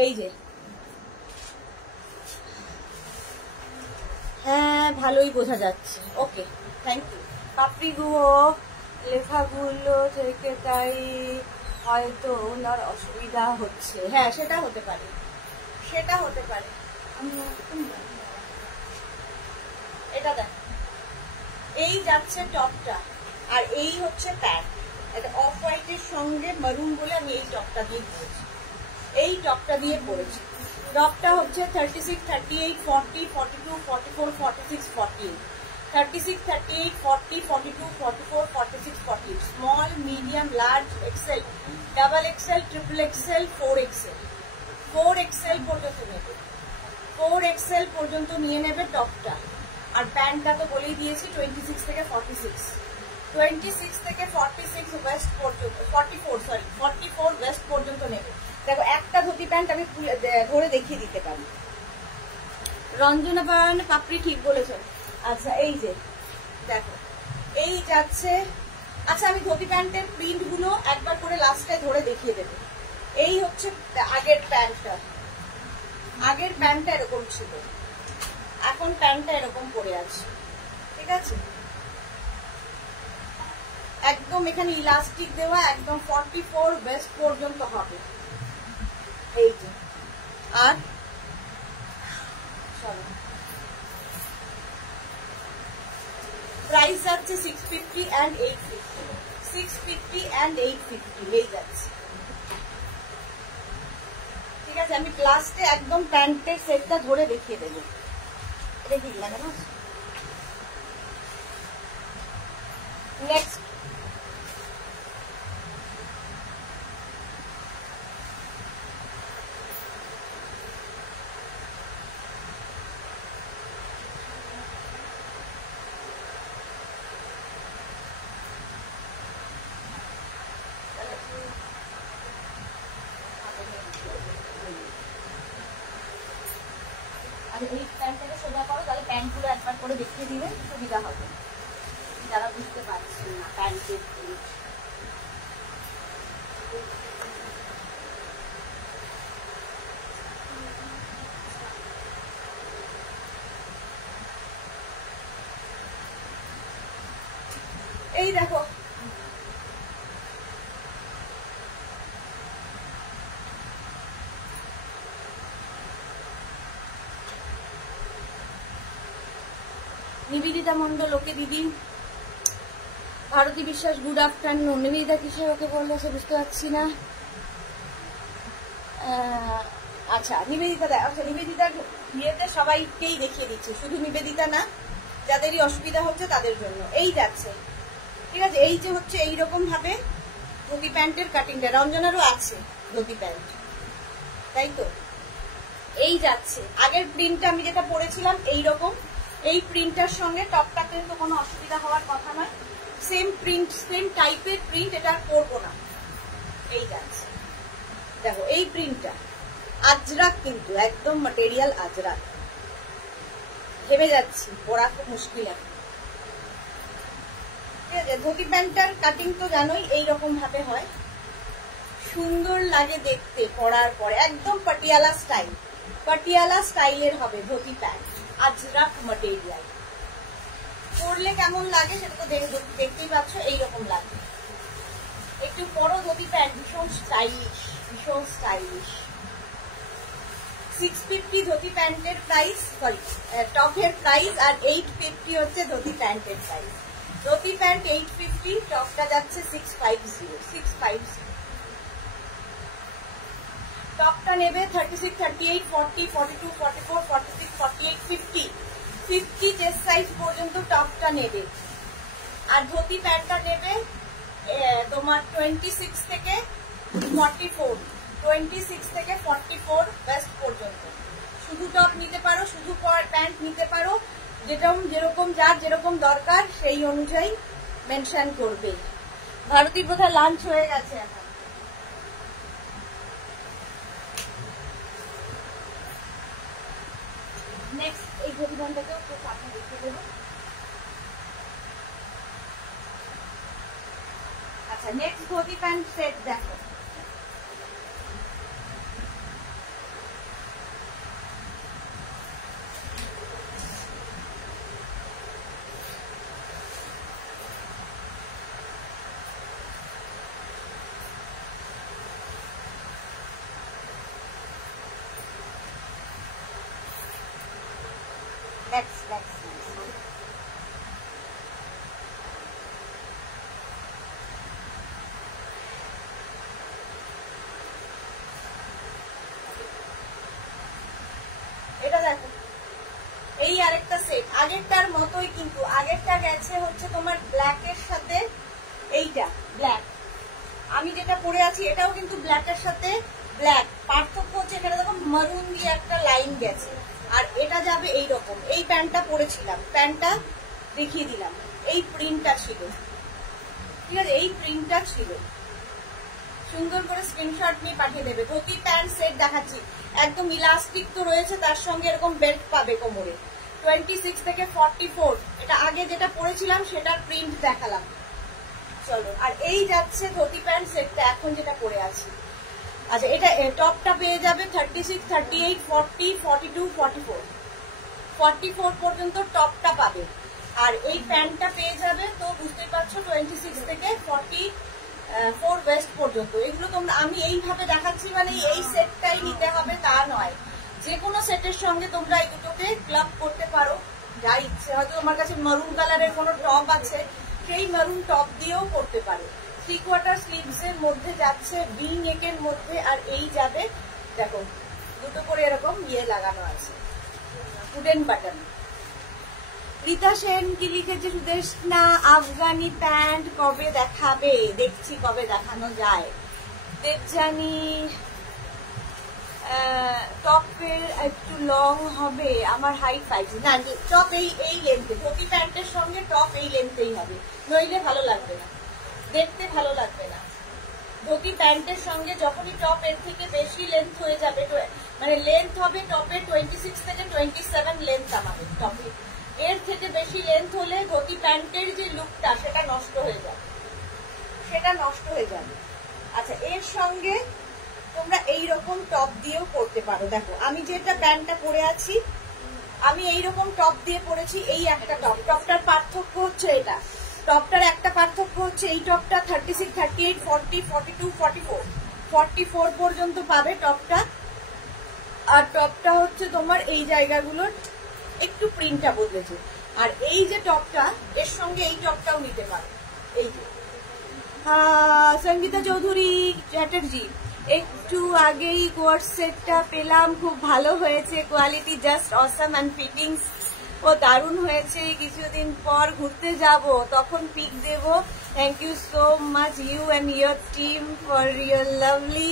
এই যে, হ্যাঁ ভালোই বোঝা যাচ্ছে, ওকে থ্যাংক ইউ। পাপড়িগুলো লেখাগুলো থেকে তাই হয়তো ওনার অসুবিধা হচ্ছে, হ্যাঁ সেটা হতে পারে, সেটা হতে পারে। এটা দেখ, এই যাচ্ছে টপটা আর এই হচ্ছে প্যান্ট, এটা অফ হোয়াইটের সঙ্গে মারুন বলে আমি এই টপটা দিয়ে পরেছি, এই টপটা দিয়ে পরেছি। টপটা হচ্ছে 36, 38, 40, 42, 44, 46, 48, 36, 38, 40, 42, 44, 46, 48, small, medium, large, XL, double XL, triple XL, 4XL, 4XL পর্যন্ত নেবে, 4XL পর্যন্ত নিয়ে নেবে টপটা। আর প্যান্টটা তো বলেই দিয়েছি 26 থেকে 46, 26 থেকে 46 ওয়েস্ট পর্যন্ত, 44 ওয়েস্ট পর্যন্ত নেবে। দেখো একটা ধুতি প্যান্ট আমি ধরে দেখিয়ে দিতে পারি। রঞ্জনা পান পাপড়ি ঠিক বলেছেন। আচ্ছা এই যে দেখো, এই যাচ্ছে, আচ্ছা আমি ধুতি প্যান্টের প্রিন্ট গুলো একবার করে লাস্টে ধরে দেখিয়ে দেবো। এই হচ্ছে আগের প্যান্টটা, আগের প্যান্টটা এরকম ছিল, এখন প্যান্টটা এরকম পরে আছে, ঠিক আছে? একদম এখানে ইলাস্টিক দেওয়া, একদম 44 ওয়েস্ট পর্যন্ত হবে এই যে। আর চলো, প্রাইস যাচ্ছে 650 and 850, 650 and 850 হয়ে যাচ্ছে, ঠিক আছে? আমি লাস্টে একদম প্যান্টের সেটটা ধরে দেখিয়ে দেবো। এটা ঠিক লাগে না? নেক্সট এই প্যান্টটাকে সোজা করো, তাহলে প্যান্টগুলো একবার করে দেখিয়ে দিলে সুবিধা হবে যারা বুঝতে পারছি না প্যান্টের প্রিন্ট। এই দেখো, নিবেদিতা মন্ডল, ওকে দিদি। ভারতী বিশ্বাস, গুড আফটারনুন। নিবেদিতা কিসের ওকে বললো সে বুঝতে পারছি না। আচ্ছা নিবেদিতা, আচ্ছা নিবেদিতার বিয়েতে সবাইকেই দেখিয়ে দিচ্ছি, শুধু নিবেদিতা না, যাদেরই অসুবিধা হচ্ছে তাদের জন্য। এই যাচ্ছে, ঠিক আছে? এই যে হচ্ছে এইরকম ভাবে ধুতি প্যান্টের কাটিংটা, রঞ্জনারও আছে ধুতি প্যান্ট, তাই তো? এই যাচ্ছে, আগের প্রিন্টটা আমি যেটা পরেছিলাম এইরকম, এই প্রিন্টটার সঙ্গে টপটা কিন্তু কোনো অসুবিধা হওয়ার কথা নয়, সেম প্রিন্ট, সেম টাইপের প্রিন্ট, এটা করবো না। এই যাচ্ছে, দেখো এই প্রিন্টটা আজরাক, কিন্তু একদম ম্যাটেরিয়াল আজরাক, ভেবে যাচ্ছি পরা খুব মুশকিল এখন, ঠিক আছে? ধুতি প্যান্টটার কাটিং তো জানোই এইরকম ভাবে হয়, সুন্দর লাগে দেখতে পরার পরে, একদম পাটিয়ালা স্টাইল, পাটিয়ালা স্টাইলের হবে ধুতি প্যান্ট, আজরাক ম্যাটেরিয়াল। পরলে কেমন লাগে সেটা তো দেখতেই পাচ্ছ, এইরকম লাগে। একটু বড় ধুতি প্যান্ট, ভীষণ স্টাইলিশ, ভীষণ স্টাইলিশ। 650 ধুতি প্যান্টের প্রাইস, সরি টপের প্রাইস, আর 850 হচ্ছে ধুতি প্যান্টের প্রাইস। ধুতি প্যান্ট 850, টপটা যাচ্ছে 650। টপটা নেবে 36, 38, 40, 42, 44, 46, 48, 50, 50 চেস্ট সাইজ পর্যন্ত টপটা নেবে। আর ধুতি প্যান্টটা নেবে তোমার 26 থেকে 44, 26 থেকে 44 ওয়েস্ট পর্যন্ত। শুধু টপ নিতে পারো, শুধু প্যান্ট নিতে পারো, যেরকম যার যেরকম দরকার সেই অনুযায়ী মেনশন করবে। ভারতী বোধহয় লাঞ্চ হয়ে গেছে এখন। নেক্সট এই ধুতি প্যান্টটাকেও একটু সামনে দেখিয়ে দেবো। আচ্ছা নেক্সট ধুতি প্যান্ট সেট দেখো, নেক্সট এটা দেখো, এই আরেকটা সেট আগেরটার মতোই, কিন্তু আগেরটা গেছে হচ্ছে তোমার ব্ল্যাকের সাথে, এইটা ব্ল্যাক, আমি যেটা পরে আছি এটাও কিন্তু ব্ল্যাকের সাথে ব্ল্যাক, পার্থক্য হচ্ছে এখানে দেখো মারুন দিয়ে একটা লাইন গেছে, আর এটা যাবে এইরকম। এই প্যান্টটা পরেছিলাম, প্যান্টটা দেখিয়ে দিলাম, এই প্রিন্টটা ছিল, ঠিক আছে, এই প্রিন্টটা ছিল। সুন্দর করে স্ক্রিনশট নিয়ে পাঠিয়ে দেবে। ধুতি প্যান্ট সেট দেখাচ্ছি, একদম ইলাস্টিক তো রয়েছে, তার সঙ্গে এরকম বেল্ট পাবে কোমরে। 26 থেকে 44, এটা আগে যেটা পরেছিলাম সেটার প্রিন্ট দেখালাম। চলো, আর এই যাচ্ছে ধুতি প্যান্ট সেটটা এখন যেটা পরে আছি। আচ্ছা, এটা টপটা পেয়ে যাবে 36, 38, 40, 42, 44, 44 পর্যন্ত টপটা পাবে। আর এই প্যান্টটা পেয়ে যাবে, তো বুঝতেই পারছো 26 থেকে 44 ওয়েস্ট পর্যন্ত। এগুলো তোমরা, আমি এইভাবে দেখাচ্ছি মানে এই সেটটাই নিতে হবে তা নয়, যে কোনো সেটের সঙ্গে তোমরা এই দুটোকে ক্লাব করতে পারো যা ইচ্ছে। হয়তো তোমার কাছে মারুন কালারের কোনো টপ আছে, সেই মারুন টপ দিয়েও করতে পারো। 3/4 স্লিভস এর মধ্যে যাচ্ছে, ভি নেকের মধ্যে, আর এই যাবে দেখো দুটো করে এরকম ইয়ে লাগানো আছে, উডেন বাটন। রীতা সেন কি লিখেছে, সুদেশনা আফগানি প্যান্ট কবে দেখাবে? দেখছি কবে দেখানো যায়। দেবজানি টপের একটু লং হবে, আমার হাইট 5, না টপ এই লেন্থে, ধুতি প্যান্টের সঙ্গে টপ এই লেন্থেই হবে, নইলে ভালো লাগবে না, দেখতে ভালো লাগবে না। ধুতি প্যান্টের সঙ্গে যখনই টপ এর থেকে বেশি লেন্থ হয়ে যাবে, মানে লেন্থ হবে টপে 26 থেকে 27 লেন্থ আমাদের টপে, এর থেকে বেশি লেন্থ হলে ধুতি প্যান্টের যে লুকটা সেটা নষ্ট হয়ে যাবে, সেটা নষ্ট হয়ে যাবে। আচ্ছা, এর সঙ্গে তোমরা এইরকম টপ দিয়েও করতে পারো। দেখো আমি যেটা প্যান্টটা পরে আছি, আমি এইরকম টপ দিয়ে পরেছি, এই একটা টপ, টপটার পার্থক্য হচ্ছে এটা, টপটার একটা পার্থক্য হচ্ছে এই টপটা 36, 38, 40, 42, 44, 44 পর্যন্ত পাবে টপটা। আর টপটা হচ্ছে তোমার এই জায়গাগুলোর একটু প্রিন্টটা বদলেছে। আর এই যে টপটা, এর সঙ্গে এই টপটাও নিতে পারো। এই যে সঙ্গীতা চৌধুরী চ্যাটার্জি, একটু আগেই কোয়ার্ট সেটটা পেলাম, খুব ভালো হয়েছে, quality just awesome and fittings ও দারুণ হয়েছে। কিছুদিন পর ঘুরতে যাব, তখন পিক দেব। Thank you so much you and your team for your lovely.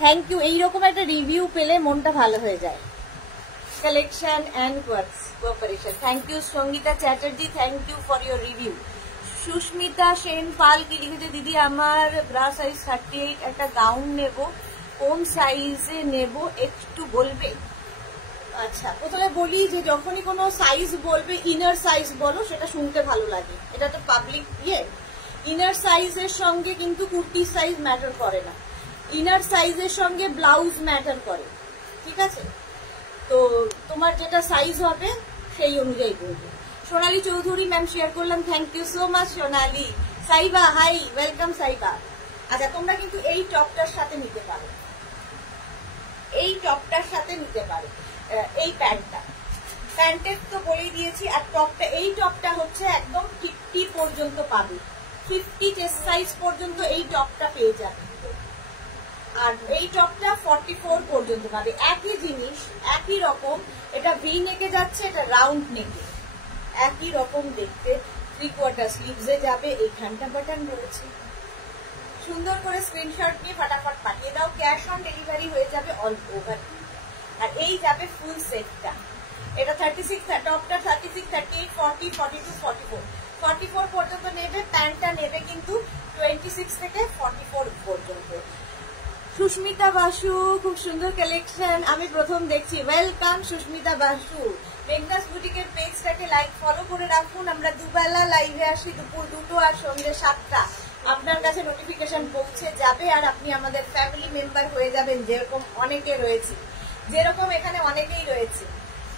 Thank you. এইরকম একটা রিভিউ পেলে মনটা ভালো হয়ে যায়। Collection and cooperation. Thank you Sangeeta Chatterjee, thank you for your review. Susmita Sen Pal কি লিখেছে, দিদি আমার ব্রা সাইজ 38, একটা গাউন নেব, কোন সাইজে নেব একটু বলবে? আচ্ছা, প্রথমে বলি যে যখনই কোনো সাইজ বলবে ইনার সাইজ বলো, সেটা শুনতে ভালো লাগে, এটা তো পাবলিক ইয়ে। ইনার সাইজের সঙ্গে কিন্তু কুর্তির সাইজ ম্যাটার করে না, ইনার সাইজের সঙ্গে ব্লাউজ ম্যাটার করে, ঠিক আছে? তো তোমার যেটা সাইজ হবে সেই অনুযায়ী বলবে। সোনালী চৌধুরী ম্যাম শেয়ার করলাম, thank you so much Sonali. Saiba hi, welcome Saiba. আচ্ছা, তোমরা কিন্তু এই টপটার সাথে নিতে পারো, এই টপটার সাথে নিতে পারো এই প্যান্টটা, প্যান্টের তো বলেই দিয়েছি। আর টপটা, এই টপটা হচ্ছে একদম 50 পর্যন্ত পাবে, 50 চেস্ট সাইজ পর্যন্ত এই টপটা পেয়ে যাবে। আর এই টপটা 44 পর্যন্ত পাবে। একই জিনিস, একই রকম, এটা ভি নেকে যাচ্ছে, এটা রাউন্ড নেকে, একই রকম দেখতে। 3/4 স্লিভসে যাবে, এইখানটা বাটন রয়েছে। সুন্দর করে স্ক্রিনশট নিয়ে ফটাফট পাঠিয়ে দাও, ক্যাশ অন ডেলিভারি হয়ে যাবে অল ওভার। আর এই যাবে ফুল সেটটা, এটা 36, টপটা 36, 38, 40, 42, 44, 44 পর্যন্ত নেবে। প্যান্টটা নেবে কিন্তু 26 থেকে 44 পর্যন্ত। সুস্মিতা বাসু, খুব সুন্দর কালেকশন, আমি প্রথম দেখছি। ওয়েলকাম সুস্মিতা বাসু। মেঘনাস বুটিকের পেজটাকে লাইক ফলো করে রাখুন। আমরা দুবেলা লাইভে আসি, দুপুর 2টো আর সন্ধ্যে 7টা। আপনার কাছে নোটিফিকেশন পৌঁছে যাবে আর আপনি আমাদের ফ্যামিলি মেম্বার হয়ে যাবেন, যেরকম অনেকে রয়েছে, যেরকম এখানে অনেকেই রয়েছে।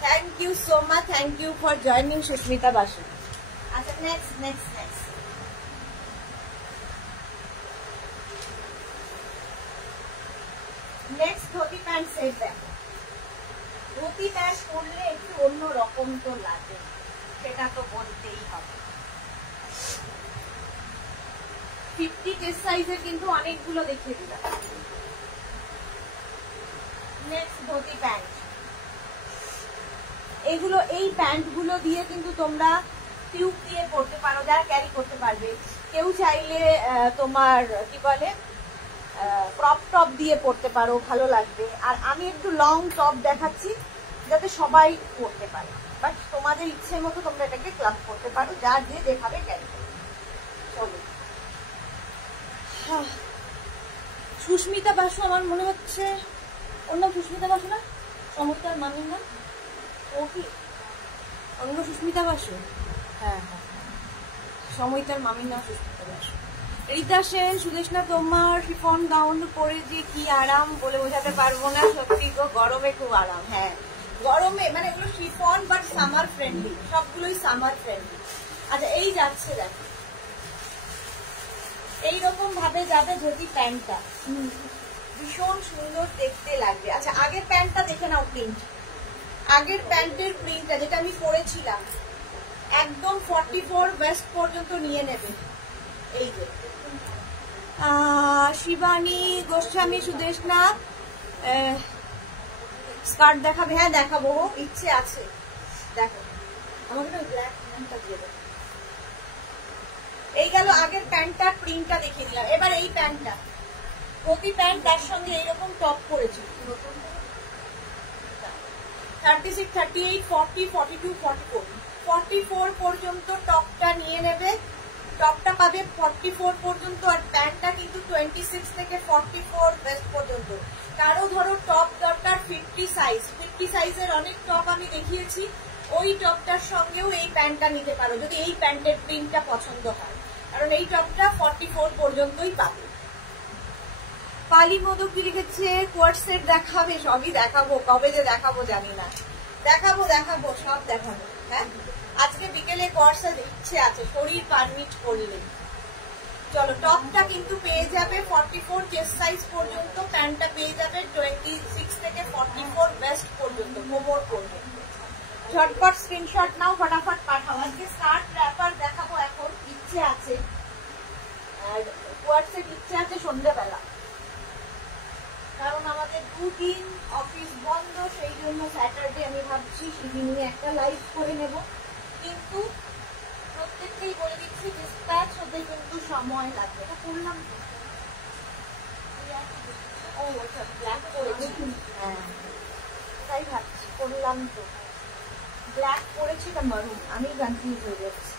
Thank you so much, thank you for joining Susmita Basu. আচ্ছা, নেক্সট ধুতি প্যান্ট সেট দেখো। ধুতি প্যান্ট পরলে একটু অন্য রকম তো লাগে, সেটা তো বলতেই হবে। 50 চেস্ট সাইজের কিন্তু অনেকগুলো দেখিয়ে দিলাম। নেক্সট ধুতি প্যান্ট, এগুলো এই প্যান্ট গুলো দিয়ে কিন্তু তোমরা টিউব দিয়ে পরতে পারো, যারা ক্যারি করতে পারবে। কেউ চাইলে তোমার কি বলে ক্রপ টপ দিয়ে পরতে পারো, ভালো লাগবে। আর আমি একটু লং টপ দেখাচ্ছি যাতে সবাই পরতে পারে, বাট তোমাদের ইচ্ছে মতো তোমরা এটাকে ক্লাব করতে পারো, যার যে দেখাবে ক্যারি করবে। চলো, সুস্মিতা বাসু, আমার মনে হচ্ছে অন্য সুস্মিতা বাসু না, সমস্যার মামির না, ও কি অন্য সুস্মিতা বাসু? হ্যাঁ হ্যাঁ, সময়তার মামির নাম সুস্মিতা বাসু। রীতা সেন, সুদেশনা তোমার শিফন গাউন পরে যে কি আরাম বলে বোঝাতে পারবো না, সত্যি গো, গরমে খুব আরাম। হ্যাঁ গরমে, মানে এগুলো শিফন বাট সামার ফ্রেন্ডলি, সবগুলোই সামার ফ্রেন্ডলি। আচ্ছা এই যাচ্ছে, দেখো এইরকম ভাবে যাবে ধুতি প্যান্টটা, ভীষণ সুন্দর দেখতে লাগবে। আচ্ছা আগের প্যান্টটা দেখে নাও, প্রিন্ট, আগের প্যান্টের প্রিন্টটা যেটা আমি পরেছিলাম, একদম 44 ওয়েস্ট পর্যন্ত নিয়ে নেবে। এই যে শিবানী গোস্বামী, সুদেশনা স্কার্ট দেখাবে? হ্যাঁ দেখাবো, ইচ্ছে আছে। দেখো আমাকে ব্ল্যাক প্যান্টটা দিয়ে দেবো। এই গেল আগের প্যান্টটা, প্রিন্টটা দেখিয়ে দিলাম। এবার এই প্যান্টটা, ধুতি প্যান্ট, তার সঙ্গে এইরকম টপ করেছি, 36, 38, 40, 42, 44, 44 পর্যন্ত টপটা নিয়ে নেবে। টপটা পাবে 44 পর্যন্ত, আর প্যান্টটা কিন্তু 26 থেকে 44 ওয়েস্ট পর্যন্ত। কারো ধরো টপ দরকার 50 সাইজ, 50 সাইজের অনেক টপ আমি দেখিয়েছি, ওই টপটার সঙ্গেও এই প্যান্টটা নিতে পারো যদি এই প্যান্টের প্রিন্টটা পছন্দ হয়, কারণ এই টপটা 44 পর্যন্তই পাবে। পালি মোদক কি লিখেছে, কোয়ার্ট সেট দেখাবে? সবই দেখাবো, কবে যে দেখাবো জানি না, দেখাবো দেখাবো, সব দেখাবো। হ্যাঁ আজকে বিকেলে কোয়ার্ট সেট ইচ্ছে আছে, শরীর পারমিট করলে। চলো, টপটা কিন্তু পেয়ে যাবে 44 চেস্ট সাইজ পর্যন্ত, প্যান্টটা পেয়ে যাবে 26 থেকে 44 ওয়েস্ট পর্যন্ত, কোমর পর্যন্ত। ঝটপট স্ক্রিনশট নাও, ফটাফট পাঠাও। আজকে স্কার্ট র্যাপার দেখাবো, এখন ইচ্ছে আছে, আর কোয়ার্ট সেট ইচ্ছে আছে সন্ধ্যেবেলা, কারণ আমাদের 2 দিন অফিস বন্ধ, সেই জন্য স্যাটারডে আমি ভাবছি ইভিনিংয়ে একটা লাইভ করে নেব। কিন্তু প্রত্যেককেই বলে দিচ্ছি ডিসপ্যাচ হতে কিন্তু সময় লাগবে। এটা করলাম, ও আচ্ছা ব্ল্যাক করেছি, হ্যাঁ তাই ভাবছি করলাম তো, ব্ল্যাক করেছি না মারুন, আমি কনফিউজ হয়ে যাচ্ছি।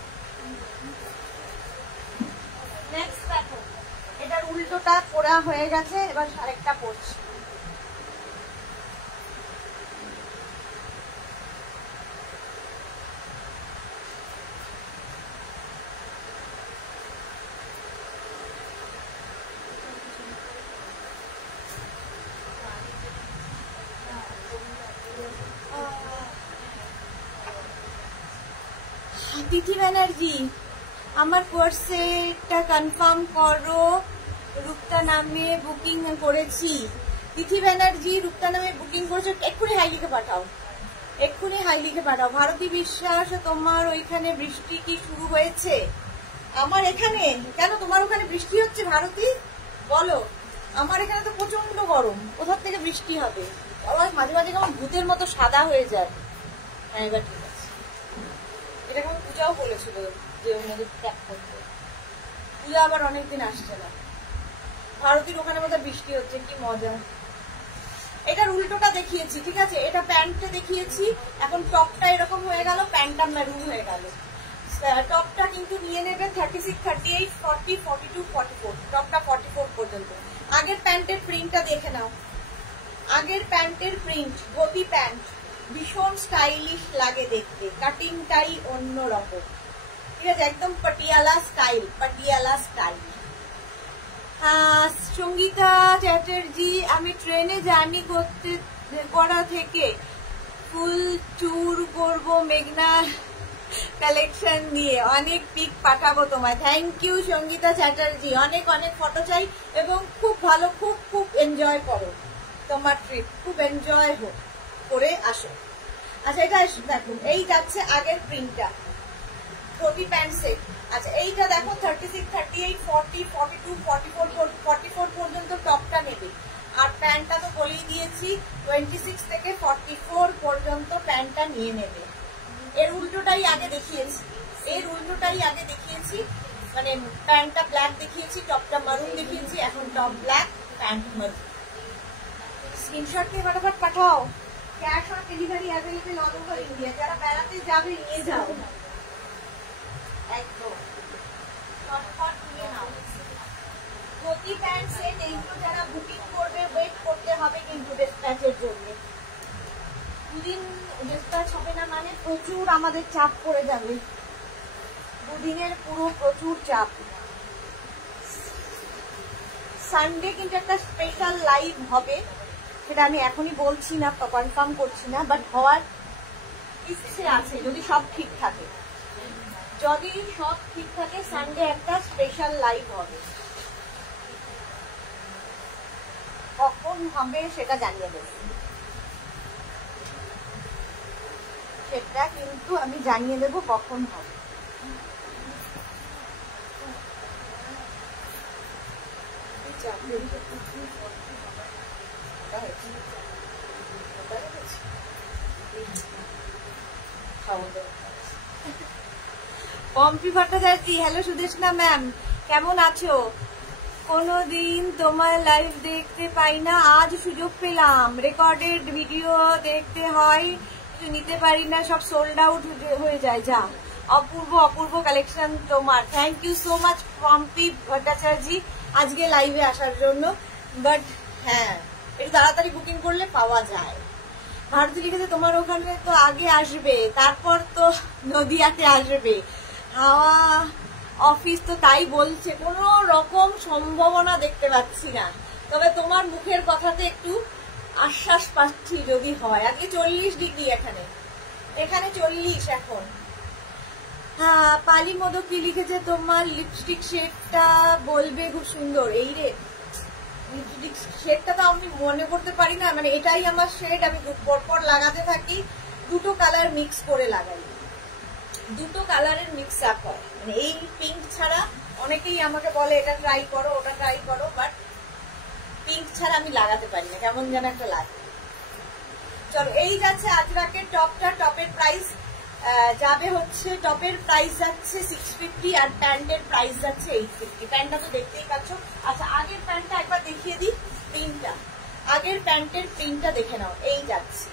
নেক্সট দেখো, এটার উল্টোটা পরা হয়ে গেছে, এবার আরেকটা পরছি। তিথি ব্যানার্জি, আমার কোর্সেটা কনফার্ম করো, রূপতা নামে বুকিং করেছি। তিথি ব্যানার্জি, রূপতা নামে বুকিং করেছো, এক্ষুনি হাই লিখে পাঠাও, এক্ষুনি হাই লিখে পাঠাও। ভারতী বিশ্বাস, তোমার ওইখানে বৃষ্টি কি শুরু হয়েছে? আমার এখানে কেন, তোমার ওখানে বৃষ্টি হচ্ছে ভারতী? বলো, আমার এখানে তো প্রচন্ড গরম, কোথা থেকে বৃষ্টি হবে? আবার মাঝে মাঝে কেমন ভূতের মতো সাদা হয়ে যায়। হ্যাঁ এবার ঠিক আছে, এটা কেমন পূজাও বলেছিল যে ওর মধ্যে ত্যাগ করতে, পূজা আবার অনেকদিন আসছে না। ভারতীর ওখানে মধ্যে বৃষ্টি হচ্ছে, কি মজা। এটার উল্টোটা দেখিয়েছি, ঠিক আছে, এটা প্যান্টে দেখিয়েছি, এখন টপটা এরকম হয়ে গেল, প্যান্টটা মেরুন হয়ে গেল। টপটা কিন্তু নিয়ে নেবে 36, 38, 40, 42, 44, টপটা 44 পর্যন্ত। আগের প্যান্টের প্রিন্টটা দেখে নাও, আগের প্যান্টের প্রিন্ট, ধুতি প্যান্ট, ভীষণ স্টাইলিশ লাগে দেখতে, কাটিংটাই অন্যরকম, ঠিক আছে, একদম পাটিয়ালা স্টাইল, পাটিয়ালা স্টাইল। সঙ্গীতা চ্যাটার্জি, আমি ট্রেনে জার্নি করা থেকে ফুল ট্যুর করবো মেঘনা কালেকশন দিয়ে, অনেক পিক পাঠাবো তোমায়। থ্যাংক ইউ সঙ্গীতা চ্যাটার্জি, অনেক অনেক ফটো চাই, এবং খুব ভালো, খুব খুব এনজয় করো তোমার ট্রিপ, খুব এনজয় হোক। করে আসো। আচ্ছা এটা দেখো, এই যাচ্ছে আগের প্রিন্টটা, ধোতি প্যান্ট সেট। আচ্ছা এইটা দেখো 36, 38, 40, 42, 44 পর্যন্ত টপটা নেবে। আর প্যান্টটা তো বলেই দিয়েছি 26 থেকে 44 পর্যন্ত প্যান্টটা নিয়ে নেবে। এর উল্টোটাই আগে দেখিয়েছি, মানে প্যান্টটা ব্ল্যাক দেখিয়েছি, টপটা মারুন দেখিয়েছি, এখন top black, pant maroon. Screenshot নিয়ে ফটাফট পাঠাও। Cash on delivery available all over India. যারা বেড়াতে যাবে নিয়ে যাও একদম, ফটফট নিয়ে নাও। ধোতি প্যান্ট সেট এইগুলো যারা বুকিং করবে ওয়েট করতে হবে কিন্তু ডিসপ্যাচের জন্য। দুদিন ডিসপ্যাচ হবে না মানে প্রচুর আমাদের চাপ পড়ে যাবে, দুদিনের পুরো প্রচুর চাপ। সানডে কিন্তু একটা স্পেশাল লাইভ হবে, সেটা আমি এখনই বলছি না, কনফার্ম করছি না, বাট হওয়ার ইচ্ছে আছে যদি সব ঠিক থাকে। সানডে একটা স্পেশাল লাইভ হবে, কখন হবে সেটা জানিয়ে দেব, সেটা কিন্তু আমি জানিয়ে দেব কখন হবে। পম্পি ভট্টাচার্য, হ্যালো সুদেশনা ম্যাম, কেমন আছো? কোনোদিন তোমার লাইভ দেখতে পাই না, আজ সুযোগ পেলাম। রেকর্ডেড ভিডিও দেখতে হয়, কিছু নিতে পারি না, সব সোল্ড আউট হয়ে যায়। যা অপূর্ব কালেকশন তোমার। Thank you so much Pompi Bhattacharya আজকে লাইভে আসার জন্য। বাট হ্যাঁ, একটু তাড়াতাড়ি বুকিং করলে পাওয়া যায়। ভারতী লিখেছে তোমার ওখানে তো আগে আসবে, তারপর তো নদিয়াতে আসবে। হাওয়া অফিস তো তাই বলছে, কোনো রকম সম্ভাবনা দেখতে পাচ্ছি না, তবে তোমার মুখের কথাতে একটু আশ্বাস পাচ্ছি যদি হয়। আজকে 40 ডিগ্রি, এখানে 40 এখন। হ্যাঁ, পালি মোদক কি লিখেছে তোমার লিপস্টিক শেডটা বলবে, খুব সুন্দর। এই রে লিপস্টিক শেডটা তো আমি মনে করতে পারি না, মানে এটাই আমার শেড, আমি পরপর লাগাতে থাকি, দুটো কালার মিক্স করে লাগাই, দুটো কালারের মিক্স আপ হয়। মানে এই পিঙ্ক ছাড়া অনেকেই আমাকে বলে এটা ট্রাই করো, ওটা ট্রাই করো, বাট পিঙ্ক ছাড়া আমি লাগাতে পারি না, কেমন যেন একটা লাগে। চলো এই যাচ্ছে আজরাকের টপটা, টপের প্রাইস যাবে হচ্ছে, টপের প্রাইস যাচ্ছে 650 আর প্যান্টের প্রাইস যাচ্ছে 850। প্যান্টটা তো দেখতেই পাচ্ছ। আচ্ছা আগের প্যান্টটা একবার দেখিয়ে দিই, প্রিন্টটা, আগের প্যান্টের প্রিন্টটা দেখে নাও। এই যাচ্ছে,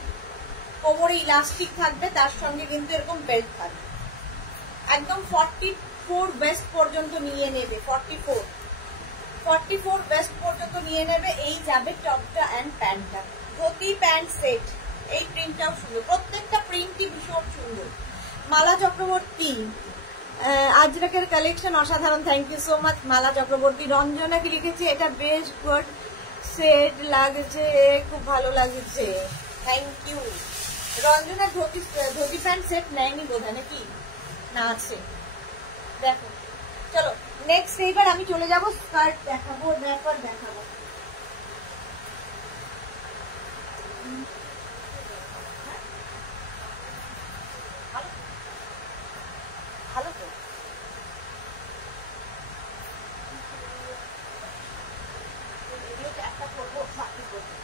কোমরে ইলাস্টিক থাকবে, তার সঙ্গে কিন্তু এরকম বেল্ট থাকবে, একদম 44 ওয়েস্ট পর্যন্ত নিয়ে নেবে, 44 ওয়েস্ট পর্যন্ত নিয়ে নেবে। এই যাবে টপটা অ্যান্ড প্যান্টটা, ধোতি প্যান্ট সেট। এই প্রিন্টটাও সুন্দর, প্রত্যেকটা প্রিন্টই ভীষণ সুন্দর। মালা চক্রবর্তী, আজরাকের কালেকশন অসাধারণ, থ্যাংক ইউ সো মাচ মালা চক্রবর্তী। রঞ্জনা কি লিখেছে, এটা বেশ গুড সেট লাগছে, খুব ভালো লাগছে, thank you. Ranjana dhoti pant set নেয়নি বোধহয়, নাকি না আছে দেখো। চলো নেক্সট, এইবার আমি চলে যাব স্কার্ট দেখাবো, ভালো তো একটা করবো, বাকি করবো।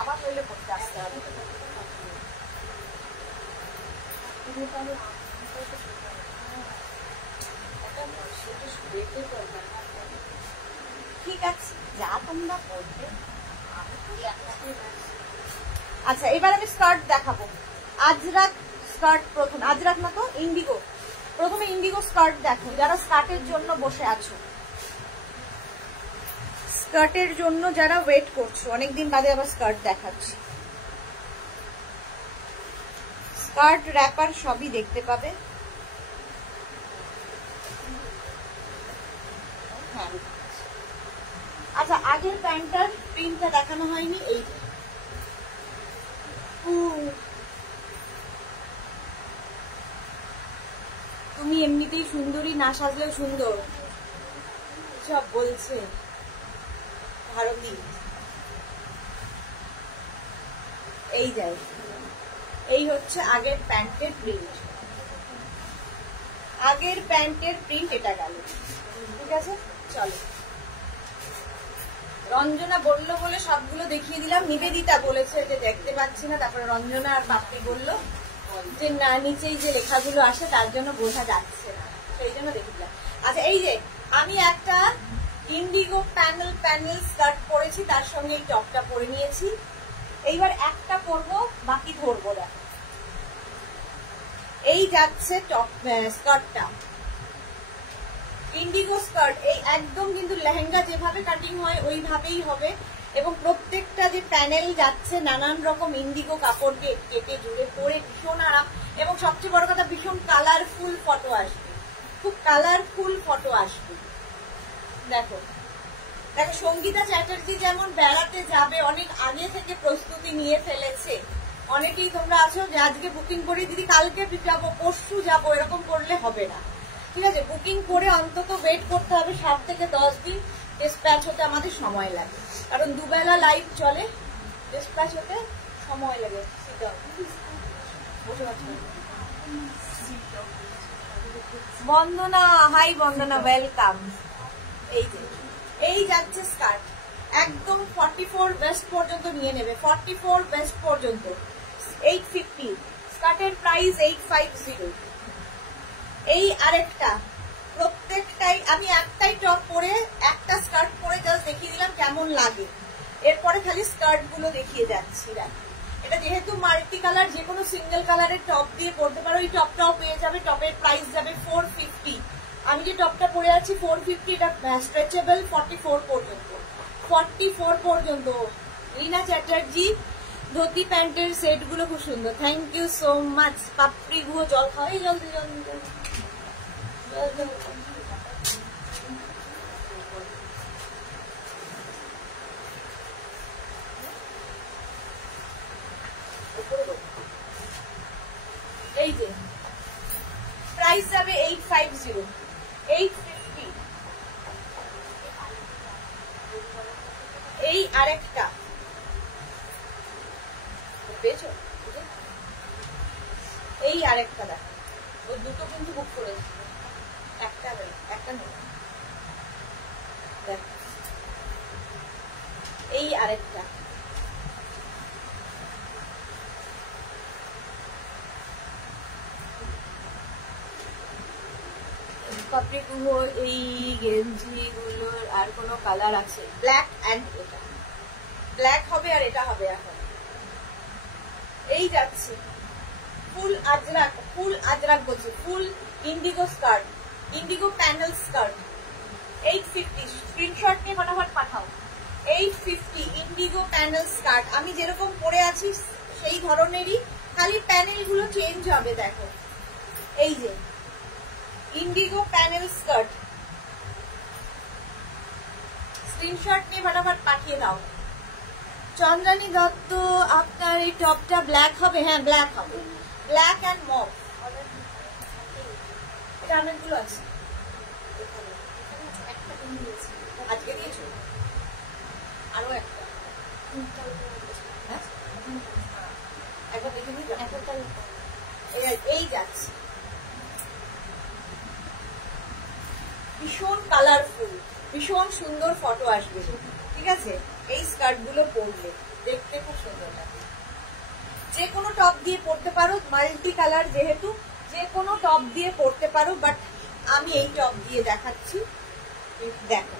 আবার নইলে করতে আসতে হবে। ঠিক আছে, যা তোমরা বলবে। আচ্ছা এবার আমি স্কার্ট দেখাবো। আজরাক স্কার্ট প্রথম, আজরাক না তো ইন্ডিগো, প্রথমে ইন্ডিগো স্কার্ট দেখো, যারা স্কার্টের জন্য বসে আছো, স্কার্টের জন্য যারা ওয়েট করছো, অনেকদিন বাদে আবার স্কার্ট দেখাচ্ছি। স্কার্ট র্যাপার সবই দেখতে পাবে। হ্যাঁ আচ্ছা, আগের প্যান্টটার প্রিন্টটা দেখানো হয়নি, এই তুমি এমনিতেই সুন্দরী, না সাজলেও সুন্দর। সব বলছে ভারতী। এই যাই, এই হচ্ছে আগের প্যান্টের প্রিন্ট, আগের প্যান্টের প্রিন্ট এটা গেল। ঠিক আছে, চলো। রঞ্জনা বললো বলে সবগুলো দেখিয়ে দিলাম। নিবেদিতা বলেছে যে দেখতে পাচ্ছি না, তারপরে রঞ্জনা আর পাপড়ি বললো যে না নিচেই যে লেখাগুলো আসে তার জন্য বোঝা যাচ্ছে না, সেই জন্য দেখে দিলাম। আচ্ছা, এই যে আমি একটা ইন্ডিগো প্যানেল স্কার্ট পরেছি, তার সঙ্গে এই টপটা পরে নিয়েছি। এইবার একটা পরবো, বাকি ধরবো। দেখো এই যাচ্ছে টপ স্কার্টটা, ইন্ডিগো স্কার্ট। এই একদম কিন্তু লেহেঙ্গা যেভাবে কাটিং হয় ওইভাবেই হবে, এবং প্রত্যেকটা যে প্যানেল যাচ্ছে নানান রকম ইন্ডিগো কাপড়কে কেটে জুড়ে পরে ভীষণ আরাম, এবং সবচেয়ে বড় কথা ভীষণ কালারফুল ফটো আসবে, খুব কালারফুল ফটো আসবে। দেখো দেখো, সঙ্গীতা চ্যাটার্জি যেমন বেড়াতে যাবে অনেক আগে থেকে প্রস্তুতি নিয়ে ফেলেছে। অনেকেই তোমরা আছো যে আজকে বুকিং করে দিদি কালকে যাবো পরশু যাবো, এরকম করলে হবে না। ঠিক আছে, বুকিং করে অন্তত ওয়েট করতে হবে 7 থেকে 10 দিন। ডিসপ্যাচ হতে আমাদের সময় লাগে, কারণ দুবেলা লাইভ চলে, ডিসপ্যাচ হতে সময় লাগে। বন্দনা, হাই বন্দনা, ওয়েলকাম। এই যাচ্ছে স্কার্ট, একদম 44 বেস্ট পর্যন্ত নিয়ে নেবে, 44 বেস্ট পর্যন্ত 850। স্কার্টের প্রাইস 850। এই আরেকটা, প্রত্যেকটাই আমি একটাই টপ পরে একটা স্কার্ট পরে জাস্ট দেখিয়ে দিলাম কেমন লাগে, এরপরে খালি স্কার্ট গুলো দেখিয়ে যাচ্ছি। এটা যেহেতু মাল্টি কালার, যে কোনো সিঙ্গেল কালারের টপ দিয়ে পরতে পারো। এই টপটাও পেয়ে যাবে, টপের প্রাইস যাবে 450। আমি যে টপটা পরে আছি 450, এটা স্ট্রেচেবল 44 পর্যন্ত, 44 পর্যন্ত। রিনা চ্যাটার্জি, ধুতি প্যান্টের সেট গুলো খুব সুন্দর, থ্যাংক ইউ সো মাচ। পাপড়ি গুলো জল খাওয়াই, জলদি জলদি এই যে প্রাইস যাবে 850, 850। এই আরেকটা পেয়েছো, এই আরেকটা দেখো, ও দুটো কিন্তু বুক করেছি, একটা নেই। দেখো এই আরেকটা, পাপড়ি গুলো, এই গেঞ্জি গুলোর আর কোনো কালার আছে? ব্ল্যাক অ্যান্ড এটা ব্ল্যাক হবে আর এটা হবে এখন। এই যাচ্ছে ফুল আজরাক বলছে, full indigo skirt, indigo panel skirt 850। Screenshot নিয়ে ফটাফট পাঠাও। 850 ইন্ডিগো প্যানেল স্কার্ট। আমি যেরকম পরে আছি সেই ধরনেরই, খালি প্যানেল গুলো চেঞ্জ হবে। দেখো এই যে ইন্ডিগো প্যানেল স্কার্ট, স্ক্রিনশট নিয়ে ফটাফট পাঠিয়ে দাও। চন্দ্রানী দত্ত, আপনার এই টপটা ব্ল্যাক হবে? হ্যাঁ ব্ল্যাক হবে, ব্ল্যাক অ্যান্ড মভ। এটা অনেকগুলো আছে, আজকে দিয়েছো আরো একটা, একবার দেখে নিই। এই যাচ্ছে ভীষণ কালারফুল, ভীষণ সুন্দর ফটো আসবে। ঠিক আছে, এই স্কার্ট গুলো পরলে দেখতে খুব সুন্দর লাগে। যে কোনো টপ দিয়ে পরতে পারো, মাল্টি কালার যেহেতু যে কোনো টপ দিয়ে পরতে পারো, বাট আমি এই টপ দিয়ে দেখাচ্ছি। দেখো,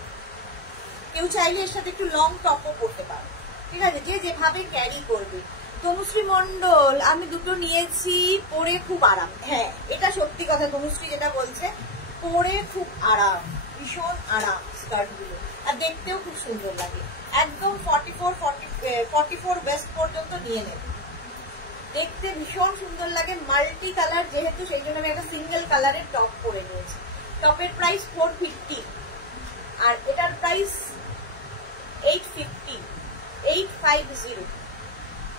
কেউ চাইলে এর সাথে একটু লং টপও পরতে পারো। ঠিক আছে, যে যেভাবে ক্যারি করবে। তনুশ্রী মন্ডল, আমি দুটো নিয়েছি, পরে খুব আরাম। হ্যাঁ এটা সত্যি কথা, তনুশ্রী যেটা বলছে, পরে খুব আরাম, ভীষণ আরাম স্কার্ট গুলো, আর দেখতেও খুব সুন্দর লাগে। একদম 44 বেস্ট পর্যন্ত নিয়ে নেবে, দেখতে ভীষণ সুন্দর লাগে। মাল্টি কালার যেহেতু, সেই জন্য আমি একটা সিঙ্গেল কালারের টপ পরে নিয়েছি। টপের প্রাইস 450 আর এটার প্রাইস 850, 850।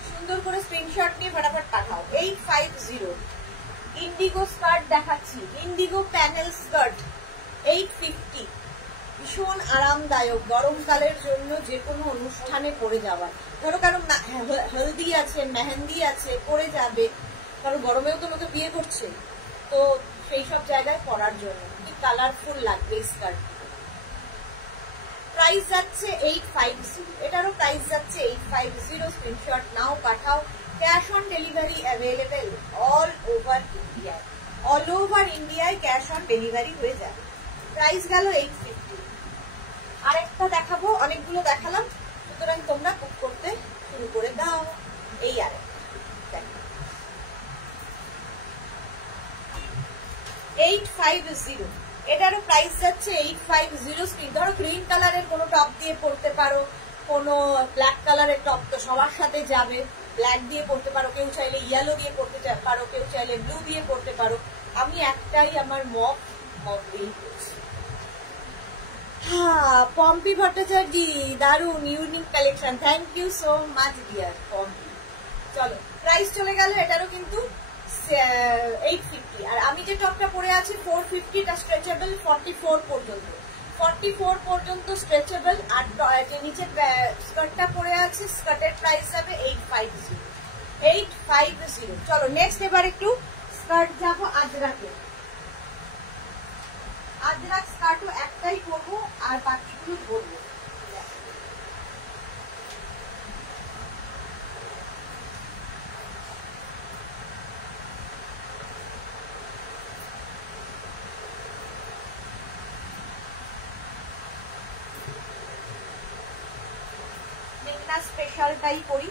সুন্দর করে স্ক্রিনশট নিয়ে ফটাফট পাঠাও। 850 ইন্ডিগো স্কার্ট দেখাচ্ছি, ইন্ডিগো প্যানেল স্কার্ট 850, ভীষণ আরামদায়ক গরমকালের জন্য, যে কোনো অনুষ্ঠানে পরে যাওয়ার। ধরো কারণ হলদি আছে, মেহেন্দি আছে, পরে যাবে, কারণ গরমেও তো লোকে বিয়ে করছে, তো সেই সব জায়গায় পরার জন্য কি কালারফুল লাগবে স্কার্ট। প্রাইস যাচ্ছে 850, এটারও প্রাইস যাচ্ছে 850। স্ক্রিনশট নাও, পাঠাও। Cash on delivery available all over India, all over ইন্ডিয়ায় ক্যাশ অন ডেলিভারি হয়ে যাবে। প্রাইস গেল 850। আরেকটা দেখাবো, অনেকগুলো দেখালাম, সুতরাং তোমরা বুক করতে শুরু করে দাও। এই আরেকটা 850, এটারও প্রাইস যাচ্ছে 850। ধরো গ্রিন কালারের কোনো টপ দিয়ে পরতে পারো, কোনো ব্ল্যাক কালারের টপ তো সবার সাথে যাবে, ব্ল্যাক দিয়ে পরতে পারো, কেউ চাইলে ইয়েলো দিয়ে পরতে পারো, কেউ চাইলে ব্লু দিয়ে পরতে পারো। আমি একটাই আমার মপ দিয়েই পরছি। হ্যাঁ, পম্পি ভট্টাচার্য, দারুন unique collection, thank you so much dear Pompi. চলো, প্রাইস চলে গেল এটারও কিন্তু 850। আর আমি যে টপটা পরে আছি 450, টা স্ট্রেচেবল 44 পর্যন্ত, 44 পর্যন্ত স্ট্রেচেবল। আর যে নিচে স্কার্টটা পরে আছে, স্কার্টের প্রাইস যাবে 850। চলো নেক্সট, এবার একটু স্কার্ট যাবো আজরাকে। আজরাক স্কার্টও একটাই করবো আর বাকিগুলো ধরবো। মেঘনা স্পেশালটাই করি।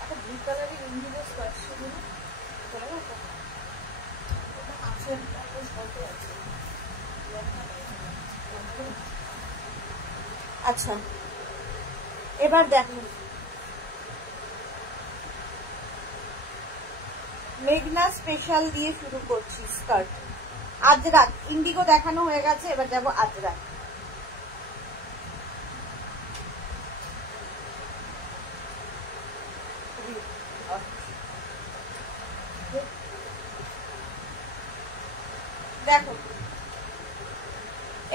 একটা ব্লু কালারের ইন্ডিগো স্কার্ট ছিল না, আচ্ছা এবার দেখো, মেঘনা স্পেশাল দিয়ে শুরু করছি স্কার্ট। আজরাক ইন্ডিগো দেখানো হয়ে গেছে, এবার যাবো আজরাক। দেখো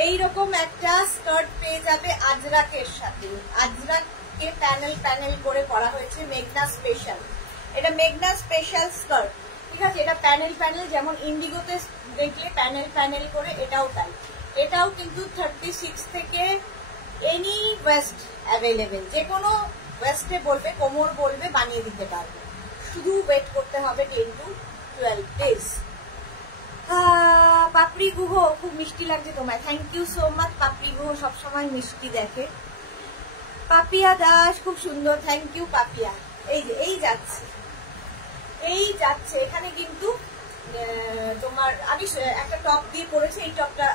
এইরকম একটা স্কার্ট পেয়ে যাবে আজরাকের সাথে। আজরাককে প্যানেল প্যানেল করে করা হয়েছে, মেঘনা স্পেশাল। এটা মেঘনা স্পেশাল স্কার্ট, ঠিক আছে। এটা প্যানেল প্যানেল, যেমন ইন্ডিগোতে দেখলে প্যানেল প্যানেল করে, এটাও তাই। এটাও কিন্তু 36 থেকে এনি ওয়েস্ট অ্যাভেলেবেল, যে কোনো ওয়েস্টে বলবে, কোমর বলবে, বানিয়ে দিতে পারবে। শুধু ওয়েট করতে হবে 10 to 12 days। পাপড়ি গুহ, খুব মিষ্টি লাগছে তোমায়, থ্যাংক ইউ সো মাচ। পাপড়ি গুহ সবসময় মিষ্টি দেখে। পাপিয়া দাস, খুব সুন্দর, থ্যাংক ইউ পাপিয়া। এই যে এই যাচ্ছে, এই যাচ্ছে। এখানে কিন্তু তোমার আমি একটা টপ দিয়ে পরেছি, এই টপটা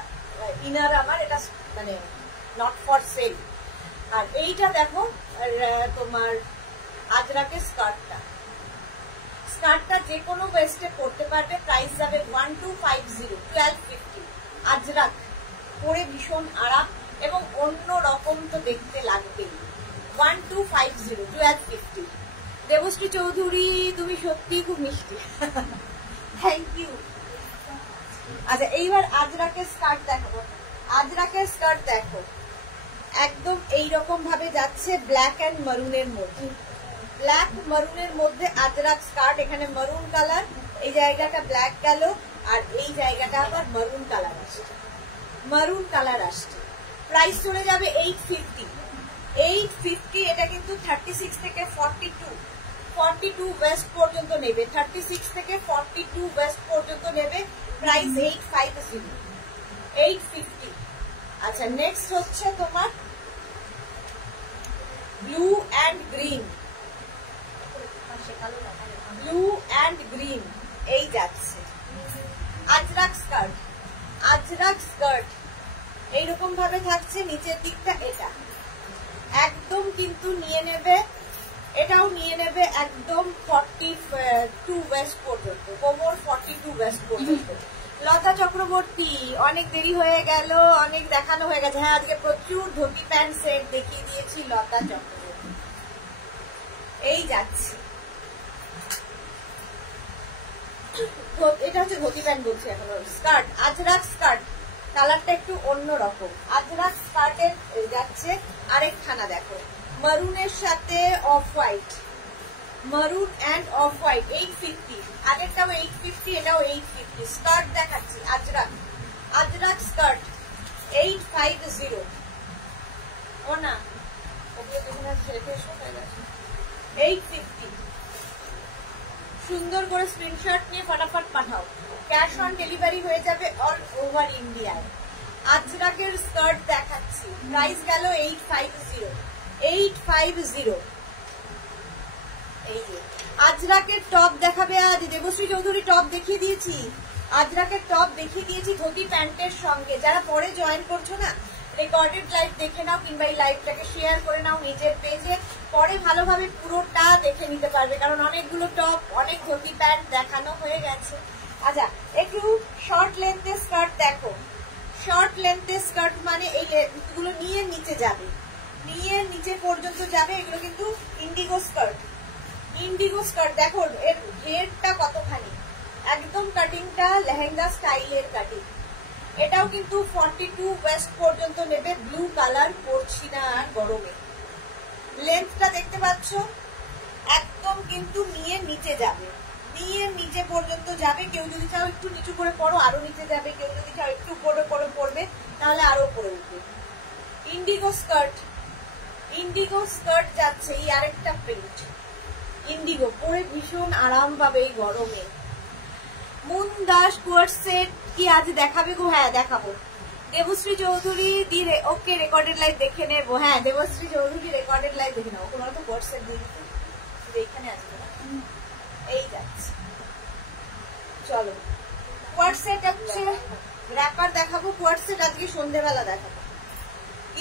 ইনার আমার, এটা মানে নট ফর সেল। আর এইটা দেখো তোমার আজরাকের স্কার্টটা, স্কার্টটা যে কোনো ওয়েস্টে পরতে পারবে। প্রাইস যাবে 1250, 1250। আজরাক পরে ভীষণ আরাম এবং অন্য রকম তো দেখতে লাগবেই। 1250, 1250। দেবশ্রী চৌধুরী, তুমি সত্যি খুব মিষ্টি, থ্যাংক ইউ। আচ্ছা এইবার আজরাকের স্কার্ট দেখো। আজরাকের স্কার্ট দেখো, একদম এইরকম ভাবে যাচ্ছে, ব্ল্যাক অ্যান্ড মারুনের মধ্যে, ব্ল্যাক মারুনের মধ্যে আজরাক স্কার্ট। এখানে মারুন কালার, এই জায়গাটা ব্ল্যাক গেল, আর এই জায়গাটা আবার মারুন কালার আসছে, মারুন কালার আসছে। প্রাইস চলে যাবে 850, 850। এটা কিন্তু 36 থেকে 42 ওয়েস্ট পর্যন্ত নেবে, 36 থেকে 42 ওয়েস্ট পর্যন্ত নেবে। প্রাইস 850, 850। আচ্ছা নেক্সট হচ্ছে তোমার blue and green, blue and green, এই যাচ্ছে আজরাক স্কার্ট। আজরাক স্কার্ট এইরকম ভাবে থাকছে, নিচের দিকটা এটা একদম কিন্তু নিয়ে নেবে, এটাও নিয়ে নেবে একদম 42 ওয়েস্ট পর্যন্ত, কোমর 42 ওয়েস্ট পর্যন্ত। লতা চক্রবর্তী, অনেক দেরি হয়ে গেল, অনেক দেখানো হয়ে গেছে। হ্যাঁ আজকে প্রচুর ধুতি প্যান্ট সেট দেখিয়ে দিয়েছি। লতা চক্রবর্তী এই যাচ্ছে, এটা হচ্ছে ধুতি প্যান্ট বলছি এখন, স্কার্ট আজরাক স্কার্ট। কালারটা একটু অন্যরকম। আজরাক স্কার্টের যাচ্ছে আরেকখানা, দেখো মারুনের সাথে অফ হোয়াইট, মারুন অ্যান্ড অফ হোয়াইট 850, আগেরটাও 850, এটাও 850। স্কার্ট দেখাচ্ছি আজরাক, আজরাক স্কার্ট 850। ও না, ওগুলো দেখে শেষে হয়ে গেছে। 850। সুন্দর করে স্ক্রিনশট নিয়ে ফটাফট পাঠাও, ক্যাশ অন ডেলিভারি হয়ে যাবে অল ওভার ইন্ডিয়ায়। আজরাকের স্কার্ট দেখাচ্ছি, প্রাইস গেল 850, 850। এই যে আজরাকের টপ দেখাবে আজ, দেবশ্রী চৌধুরী টপ দেখিয়ে দিয়েছি, আজরাকের টপ দেখিয়ে দিয়েছি ধুতি প্যান্টের সঙ্গে। যারা পরে জয়েন করছো না, রেকর্ডেড লাইভ দেখে নাও, কিংবা এই লাইভটাকে শেয়ার করে নাও নিজের পেজে, পরে ভালোভাবে পুরোটা দেখে নিতে পারবে, কারণ অনেকগুলো টপ, অনেক ধুতি প্যান্ট দেখানো হয়ে গেছে। আচ্ছা, একটু শর্ট লেন্থের স্কার্ট দেখো, শর্ট লেন্থের স্কার্ট মানে এই লেন্থগুলো নিয়ে নিচে যাবে, নিয়ে নিচে পর্যন্ত যাবে, এগুলো কিন্তু ইন্ডিগো স্কার্ট, ইন্ডিগো স্কার্ট। দেখো এর ঘেরটা কতখানি, একদম কাটিংটা লেহেঙ্গা স্টাইলের কাটিং। এটাও কিন্তু 42 ওয়েস্ট পর্যন্ত নেবে, ব্লু কালার পরছি না আর গরমে। লেন্থটা দেখতে পাচ্ছ, একদম কিন্তু নিয়ে নিচে যাবে, নিয়ে নিচে পর্যন্ত যাবে। কেউ যদি চাও একটু নিচু করে পরো, আরো নিচে যাবে, কেউ যদি চাও একটু উপরে করে পরবে, তাহলে আরো উপরে উঠবে। ইন্ডিগো স্কার্ট, ইন্ডিগো স্কার্ট যাচ্ছে, এই আরেকটা প্রিন্ট ইন্ডিগো, পরে ভীষণ আরাম পাবে এই গরমে। মুন দাস কোয়ার্ট সেট কি আজ দেখাবে গো? হ্যাঁ দেখাবো। দেবশ্রী চৌধুরী দিয়ে ওকে রেকর্ডেড লাইভ দেখে নেবো। হ্যাঁ দেবশ্রী চৌধুরী রেকর্ডেড লাইভ দেখে নেবো, কোনো তো কোয়ার্ট সেট দিয়ে দিতে, এইখানে আসবে না, এই যাচ্ছে। চলো কোয়ার্ট সেট হচ্ছে র্যাপার দেখাবো, কোয়ার্ট সেট আজকে সন্ধ্যেবেলা দেখাবো,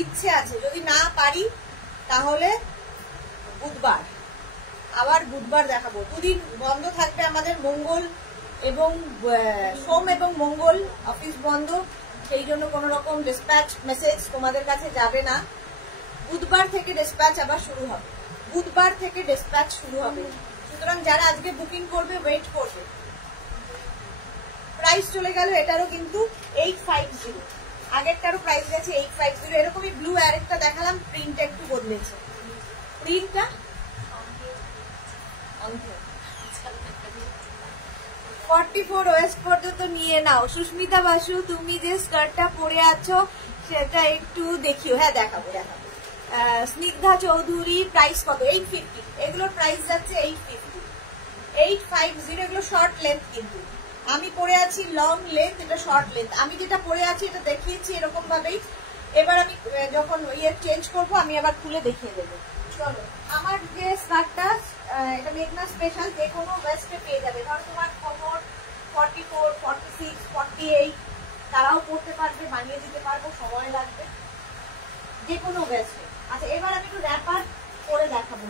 ইচ্ছে আছে, যদি না পারি তাহলে বুধবার, আবার বুধবার দেখাবো। দুদিন বন্ধ থাকবে আমাদের, মঙ্গল এবং সোম এবং মঙ্গল অফিস বন্ধ, সেই জন্য কোনো রকম ডিসপ্যাচ মেসেজ তোমাদের কাছে যাবে না। বুধবার থেকে ডিসপ্যাচ আবার শুরু হবে, বুধবার থেকে ডিসপ্যাচ শুরু হবে, সুতরাং যারা আজকে বুকিং করবে ওয়েট করবে। প্রাইস চলে গেল এটারও কিন্তু 850, আগেরটারও প্রাইস গেছে 850। এরকমই ব্লু আরেকটা দেখালাম, প্রিন্টটা একটু বদলেছে, প্রিন্টটা 44 ওয়েস্ট পর্যন্ত নিয়ে নাও। সুস্মিতা বাসু, তুমি যে স্কার্টটা পরে আছো সেটা একটু দেখিও। হ্যাঁ দেখাবো দেখাবো। স্নিগ্ধা চৌধুরী, প্রাইস কত? 850। এগুলোর প্রাইস যাচ্ছে 850, 850। এগুলো শর্ট লেন্থ, কিন্তু আমি পরে আছি লং লেন্থ, এটা শর্ট লেন্থ। আমি যেটা পরে আছি এটা দেখিয়েছি এরকম ভাবেই, এবার আমি যখন ইয়ে চেঞ্জ করবো আমি আবার খুলে দেখিয়ে দেবো। চলো, আমার যে স্কার্টটা, এটা মেঘনা স্পেশাল, যে কোনো ওয়েস্টে পেয়ে যাবে। ধরো তোমার কোমর 44, 46, 48, তারাও পড়তে পারবে, বানিয়ে দিতে পারবো, সময় লাগবে, যে কোনো ওয়েস্টে। আচ্ছা, এবার আমি একটু র্যাপার করে দেখাবো।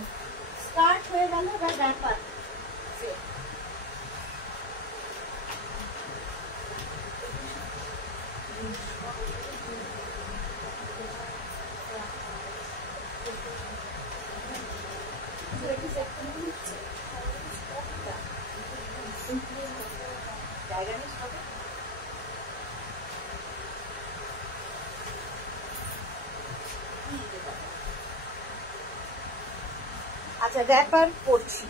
স্কার্ট হয়ে গেল, এবার র্যাপার। আচ্ছা, র্যাপার করছি।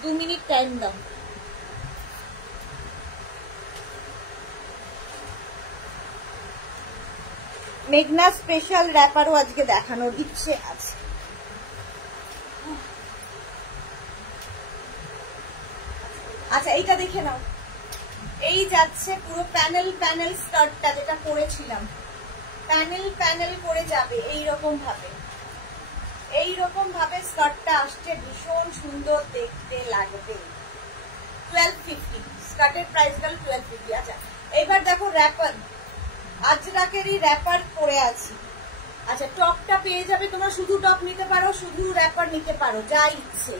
2 মিনিট টাইম দাও। মেঘনা স্পেশাল র্যাপারও আজকে দেখানোর ইচ্ছে আছে। আচ্ছা, এইটা দেখে নাও, এই যাচ্ছে পুরো প্যানেল প্যানেল স্কার্টটা যেটা পরেছিলাম, প্যানেল প্যানেল করে যাবে এইরকম ভাবে, এইরকম ভাবে স্কার্টটা আসছে, ভীষণ সুন্দর দেখতে লাগবে। 1250 স্কার্টের প্রাইস গেল 1250। আচ্ছা, এবার দেখো র্যাপার, আজরাকেরই র্যাপার পরে আছি। আচ্ছা, টপটা পেয়ে যাবে, তোমরা শুধু টপ নিতে পারো, শুধু র্যাপার নিতে পারো, যা ইচ্ছে।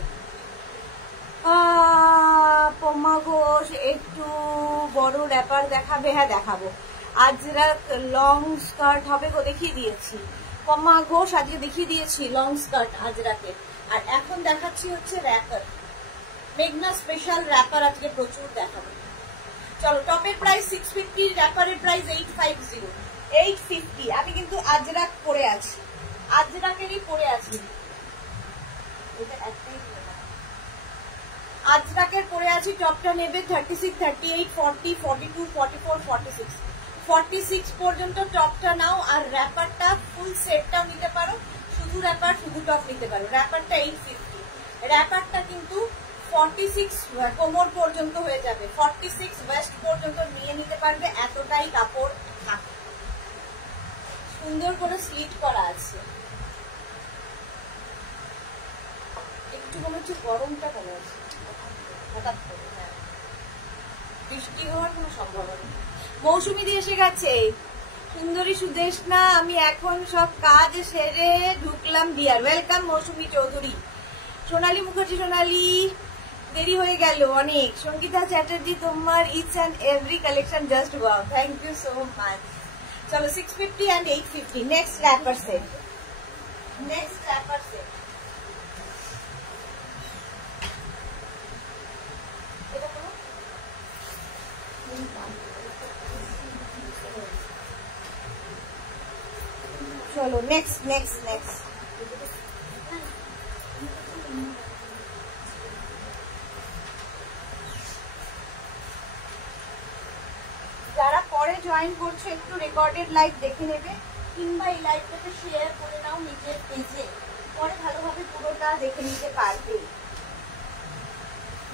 পমা ঘোষ একটু বড় র্যাপার দেখাবে? হ্যাঁ দেখাবো। আজরাক লং স্কার্ট হবে গো, দেখিয়ে দিয়েছি। পমা ঘোষ আজকে দেখিয়ে দিয়েছি লং স্কার্ট আজরাকের। আর এখন দেখাচ্ছি হচ্ছে র্যাপার, মেঘনা স্পেশাল র্যাপার আজকে প্রচুর দেখাবো। চলো, টপের প্রাইস 650, র্যাপারের প্রাইস 850। 850। আমি কিন্তু আজরাক পরে আছি, আজরাকেরই পরে আছি, আজরাকের পরে আছি। টপটা নেবে 36, 38, 40, 42, 44, 46, 46 পর্যন্ত টপটা নাও। আর র্যাপারটা ফুল সেটটাও নিতে পারো, শুধু র্যাপার শুধু টপ নিতে পারো। র্যাপারটা 850, র্যাপারটা কিন্তু 46 কোমর পর্যন্ত হয়ে যাবে, 46 ওয়েস্ট পর্যন্ত নিয়ে নিতে পারবে, এতটাই কাপড় থাকে। সুন্দর করে স্লিট করা আছে। একটু মনে হচ্ছে গরমটা কমে আছে হঠাৎ করে, হ্যাঁ বৃষ্টি হওয়ার কোনো সম্ভাবনা নেই। মৌসুমী দিয়ে এসে গেছে, সুন্দরী সুদেশনা। আমি এখন সব কাজ সেরে ঢুকলাম ডিয়ার। ওয়েলকাম মৌসুমী চৌধুরী। সোনালী মুখার্জি, সোনালী দেরি হয়ে গেল অনেক। সঙ্গীতা চ্যাটার্জি, তোমার each and every collection just wow, thank you so much. চলো 650 and 850। Next wrapper set, next wrapper set. চলো নেক্সট নেক্সট নেক্সট। যারা পরে জয়েন করছো একটু রেকর্ডেড লাইভ দেখে নেবে, কিংবা এই লাইভটাকে শেয়ার করে নাও নিজের পেজে, পরে ভালোভাবে পুরোটা দেখে নিতে পারবে।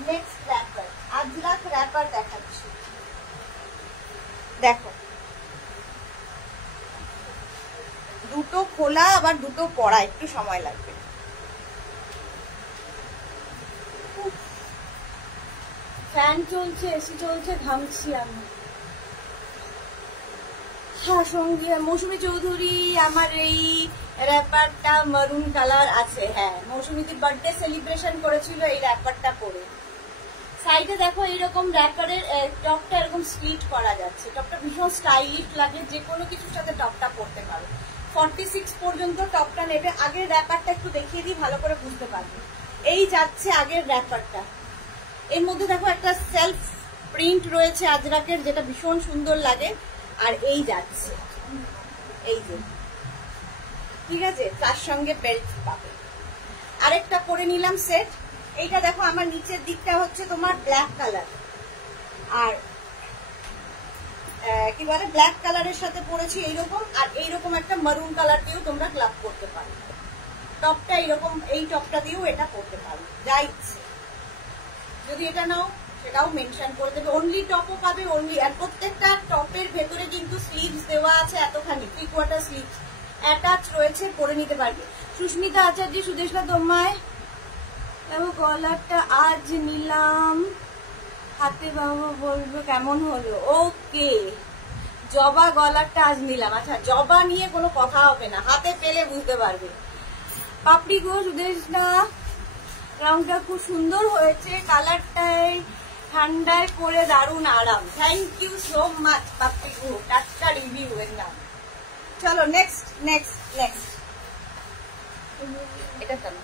নেক্সট র্যাপার, আজরাক র্যাপার দেখাচ্ছি। দেখো দুটো খোলা আবার দুটো পড়া, একটু সময় লাগবে। ফ্যান চলছে, এসি চলছে, ঘামছি আমি। হ্যাঁ সঙ্গী মৌসুমী চৌধুরী, আমার এই র্যাপারটা মারুন কালার আছে। হ্যাঁ মৌসুমীদের বার্থডে সেলিব্রেশন করেছিল এই র্যাপারটা পরে। সাইডে দেখো এইরকম র্যাপারের টপটা এরকম স্লিট করা যাচ্ছে, টপটা ভীষণ স্টাইলিশ লাগে, যে কোনো কিছুর সাথে টপটা পরতে পারো। 46 পর্যন্ত টপটা নেবে। আগের র্যাপারটা একটু দেখিয়ে দিই, ভালো করে বুঝতে পারবে। এই যাচ্ছে আগের র্যাপারটা, এর মধ্যে দেখো একটা সেলফ প্রিন্ট রয়েছে আজরাকের, যেটা ভীষণ সুন্দর লাগে। আর এই যাচ্ছে, এই যে ঠিক আছে, তার সঙ্গে বেল্ট পাবে। আরেকটা পরে নিলাম সেট। এইটা দেখো আমার নিচের দিকটা হচ্ছে তোমার ব্ল্যাক কালার, আর কি বলে ব্ল্যাক কালারের সাথে পরেছি এইরকম, আর এইরকম একটা মারুন কালার দিয়েও তোমরা ক্লাব করতে পারো। টপটা এইরকম, এই টপটা দিয়েও এটা পরতে পারো, যা ইচ্ছে। যদি এটা নাও সেটাও মেনশন করে দেবে। অনলি টপও পাবে, অনলি। আর প্রত্যেকটা টপের ভেতরে কিন্তু স্লিভস দেওয়া আছে, এতখানি 3/4 স্লিভস অ্যাটাচ রয়েছে, পরে নিতে পারবে। সুস্মিতা আচার্য, সুদেশনা তোমায় দেখো কলারটা আজ নিলাম হাতে, বাবা বলবো কেমন হলো। ওকে, জবা গলারটা আজ নিলাম। আচ্ছা জবা নিয়ে কোনো কথা হবে না, হাতে পেলে বুঝতে পারবে। পাপড়ি গো সুদেশনা, রংটা খুব সুন্দর হয়েছে, কালারটাই ঠান্ডায় পরে দারুণ আরাম। থ্যাংক ইউ সো মাচ পাপড়ি গো, টাটকা রিভিউ এর নাম। চলো নেক্সট নেক্সট নেক্সট। এটা কেন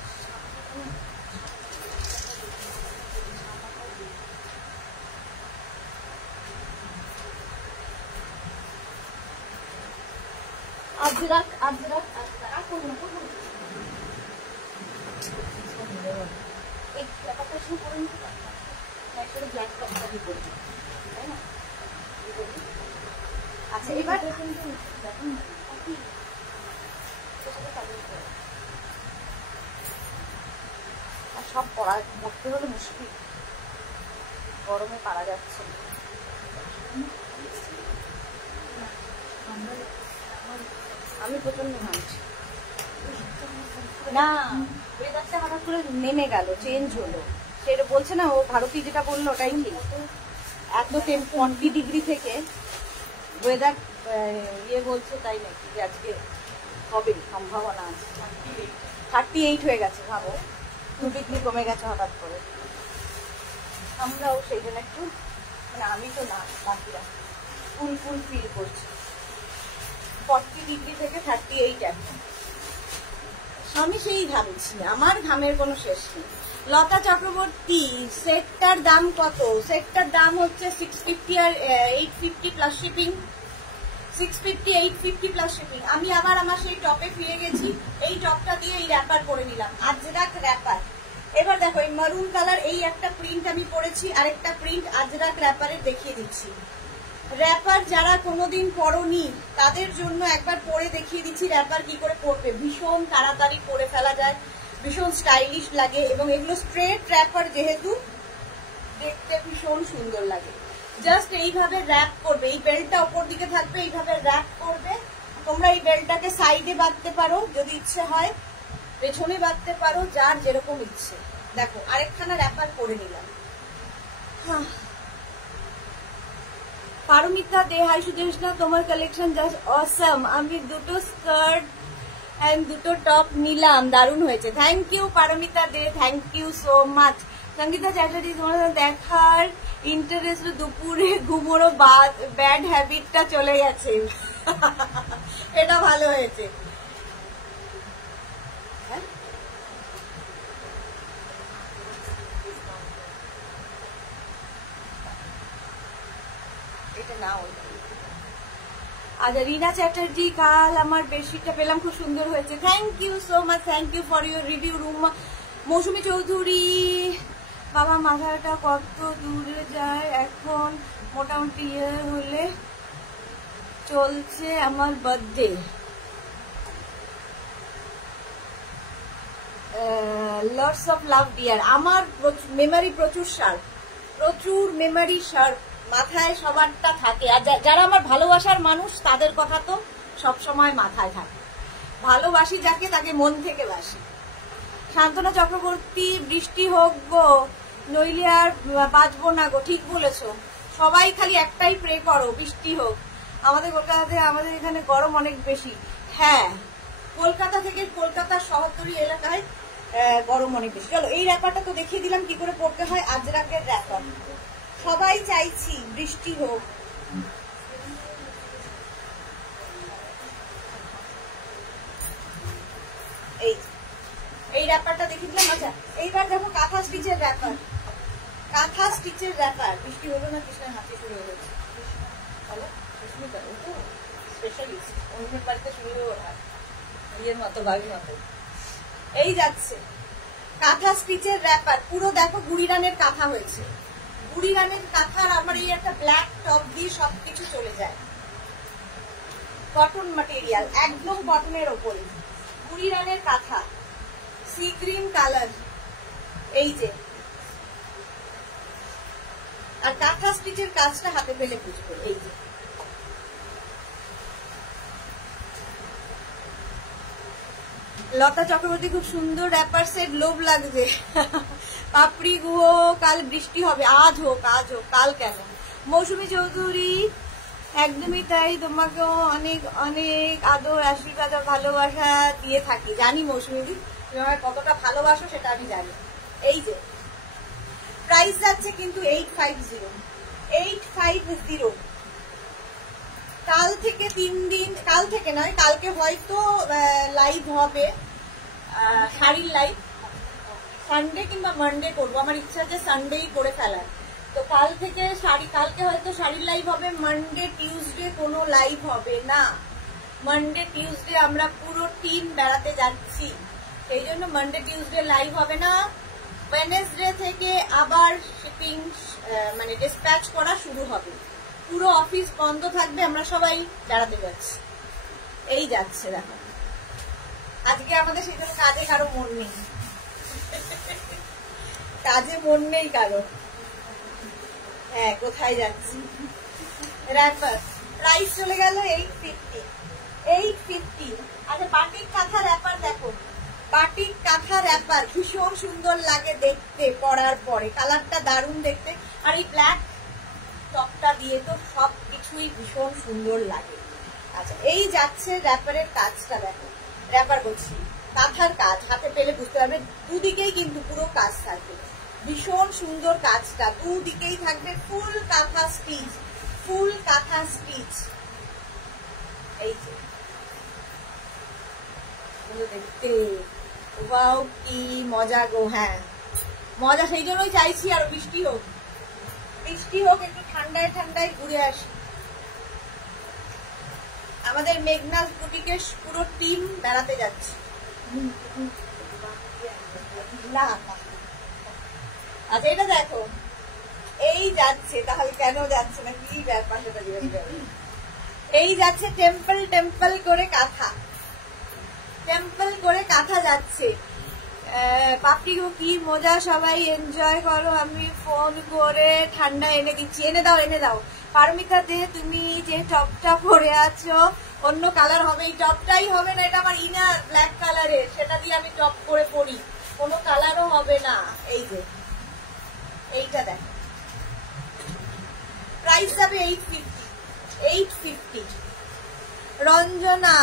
আজরাক আজরাক আজরাক এই ব্যাপারটা শুরু করে নিতে পারতাম, একবারে ব্ল্যাক টপটা দিয়ে করবো, তাই না? আচ্ছা এবার আর সব পড়া পড়তে হলে মুশকিল, গরমে পারা যাচ্ছে না। আমি প্রচন্ড ঘামছি না, ওয়েদারটা হঠাৎ করে নেমে গেল, চেঞ্জ হলো। সেটা বলছে না ও, ভারতী যেটা বললো ওটাই ঠিক। এত 40 ডিগ্রি থেকে ওয়েদার ইয়ে বলছে, তাই নাকি যে আজকে হবে, সম্ভাবনা আছে। 38 হয়ে গেছে, ভাবো 2 ডিগ্রি কমে গেছে হঠাৎ করে। আমরাও সেই জন্য একটু, মানে আমি তো না, বাকিরা ফুল ফুল ফিল করছি। 40 ডিগ্রি থেকে 38 এখন। আমি সেই ঘামছি, আমার ঘামের কোনো শেষ নেই। লতা চক্রবর্তী, সেটটার দাম কত? সেটটার দাম হচ্ছে 650 আর 850 প্লাস শিপিং। 650 850 plus shipping. আমি আবার আমার সেই টপে ফিরে গেছি, এই টপটা দিয়ে এই র্যাপার করে নিলাম, আজরাক র্যাপার। এবার দেখো এই মারুন কালার, এই একটা প্রিন্ট আমি পরেছি, আরেকটা প্রিন্ট আজরাক র্যাপারের দেখিয়ে দিচ্ছি। র্যাপার যারা কোনোদিন পরনি তাদের জন্য একবার পরে দেখিয়ে দিচ্ছি র্যাপার কি করে পরবে। ভীষণ তাড়াতাড়ি পরে ফেলা যায়, ভীষণ স্টাইলিশ লাগে, এবং এগুলো স্ট্রেট র্যাপার যেহেতু দেখতে ভীষণ সুন্দর লাগে। জাস্ট এইভাবে র্যাপ করবে, এই বেল্টটা ওপর দিকে থাকবে, এইভাবে র্যাপ করবে। তোমরা এই বেল্টটাকে সাইডে বাঁধতে পারো যদি ইচ্ছে হয়, পেছনে বাঁধতে পারো, যার যেরকম ইচ্ছে। দেখো আরেকখানা র্যাপার করে নিলাম। পারমিতা দে, হাই সুদেশনা, তোমার কালেকশন জাস্ট অসম। আমি দুটো স্কার্ট এন্ড দুটো টপ নিলাম, দারুণ হয়েছে। Thank you Paramita De, thank you so much. Sangita Chatterjee, তোমার দেখার ইন্টারেস্ট, দুপুরে ঘুমোরও ব্যাড হ্যাবিটটা চলে গেছে। এটা ভালো হয়েছে। এটা না আচ্ছা, রিনা চ্যাটার্জি, কাল আমার বেডশিটটা পেলাম, খুব সুন্দর হয়েছে। Thank you so much, thank you for your review. Room Mousumi Chowdhury, বাবা মাথাটা কত দূরে যায় এখন, মোটামুটি হলে চলছে আমার birthday. Lots of love dear. আমার মেমারি প্রচুর শার্প, প্রচুর মেমারি শার্প, মাথায় সবারটা থাকে। আর যারা আমার ভালোবাসার মানুষ তাদের কথা তো সব সময় মাথায় থাকে। ভালোবাসি যাকে, তাকে মন থেকে বাসি। শান্তনা চক্রবর্তী, বৃষ্টি হোক গো, নইলে আর বাঁচবো না গো। ঠিক বলেছো, সবাই খালি একটাই প্রে করো, বৃষ্টি হোক। আমাদের কলকাতাতে, আমাদের এখানে গরম অনেক বেশি। হ্যাঁ, কলকাতা থেকে কলকাতার শহরতলি এলাকায় গরম অনেক বেশি। চলো এই র্যাপারটা তো দেখিয়ে দিলাম কি করে পড়তে হয়, আজরাকের র্যাপার। সবাই চাইছি বৃষ্টি হোক। এই র্যাপারটা দেখিয়ে দিলাম। আচ্ছা এইবার দেখো কাঁথা স্টিচের র্যাপার। কাঁথা স্টিচের র্যাপার। বৃষ্টি হলো না, কৃষ্ণের হাতে শুরু হয়ে গেছে। বলো সুস্মিতা, ও তো স্পেশালিস্ট, অন্যের বাড়িতে শুরু হয় ইয়ের মতো, বাড়ির মতো। এই যাচ্ছে কাঁথা স্টিচের র্যাপার। পুরো দেখো গুড়িরানের কাঁথা হয়েছে, গুড়িরানের কাঁথা। আর আমার এই একটা ব্ল্যাক টপ দিয়ে সবকিছু চলে যায়। কটন ম্যাটেরিয়াল, একদম কটনের ওপরে গুড়িরানের কাঁথা, সি গ্রিন কালার। এই যে, আর কাঁথা স্টিচের কাজটা হাতে পেলে বুঝবো। এই যে লতা চক্রবর্তী, খুব সুন্দর র্যাপার সেট, লোভ লাগছে। পাপড়ি গুহ, কাল বৃষ্টি হবে। আজ হোক, আজ হোক, কাল কেন? মৌসুমী চৌধুরী, একদমই তাই, তোমাকেও অনেক অনেক আদর, আশীর্বাদ আর ভালোবাসা দিয়ে থাকি। জানি মৌসুমী দি, তুমি আমায় কতটা ভালোবাসো সেটা আমি জানি। এই যে প্রাইস যাচ্ছে কিন্তু 850, 850। কাল থেকে 3 দিন, কাল থেকে নয়, কালকে হয়তো লাইভ হবে, শাড়ির লাইভ। সানডে কিংবা মানডে করবো, আমার ইচ্ছা যে সানডেই করে ফেলার। তো কাল থেকে কালকে হয়তো শাড়ির লাইভ হবে। মানডে টিউসডে কোনো লাইভ হবে না। মানডে টিউসডে আমরা পুরো টিম বেড়াতে যাচ্ছি, সেই জন্য মানডে টিউসডে লাইভ হবে না। ওয়েডনেসডে থেকে আবার শিপিং মানে ডিসপ্যাচ করা শুরু হবে, পুরো অফিস বন্ধ থাকবে, আমরা সবাই বেড়াতে যাচ্ছি। এই যাচ্ছে দেখো, আজকে আমাদের সেই জন্য কাজে কারো মন নেই, কাজে মন নেই কারো। হ্যাঁ, কোথায় যাচ্ছি? র্যাপার প্রাইস চলে গেল 850, 850। আচ্ছা বাটিক কাঁথা র্যাপার দেখো, বাটিক কাঁথা র্যাপার ভীষণ সুন্দর লাগে দেখতে, পরার পরে কালারটা দারুণ দেখতে। আর এই ব্ল্যাক টপটা দিয়ে তো সব কিছুই ভীষণ সুন্দর লাগে। আচ্ছা এই যাচ্ছে র্যাপারের কাজটা দেখো, র্যাপার করছি, কাঁথার কাজ হাতে পেলে বুঝতে পারবে। দুদিকেই কিন্তু পুরো কাজ থাকবে, ভীষণ সুন্দর কাজটা, দুদিকেই থাকবে ফুল কাঁথা স্টিচ, ফুল কাঁথা স্টিচ। এই যে দেখতে ওয়াও কি মজা গো। হ্যাঁ মজা, সেই জন্যই চাইছি আর বৃষ্টি হোক, বৃষ্টি হোক, একটু ঠান্ডায় ঠান্ডায় ঘুরে আসি। আমাদের মেঘনাস বুটিকের পুরো টিম বেড়াতে যাচ্ছে। আচ্ছা এটা দেখো, এই যাচ্ছে, তাহলে কেন যাচ্ছে না, কি ব্যাপার সেটা জিজ্ঞেস করবে। এই যাচ্ছে টেম্পল টেম্পল করে কাঁথা, টেম্পল করে কাঁথা যাচ্ছে। পাপড়ি গো কি মজা, সবাই এনজয় করো, আমি ফোন করে ঠান্ডা এনে দিচ্ছি। এনে দাও এনে দাও। পারমিতা দে, তুমি যে টপটা পরে আছো অন্য কালার হবে, এই টপটাই হবে না, এটা আমার ইনার ব্ল্যাক কালারের, সেটা দিয়ে আমি টপ করে পরি, কোনো কালারও হবে না। এই যে এইটা দেখ, প্রাইস যাবে 850। রঞ্জনা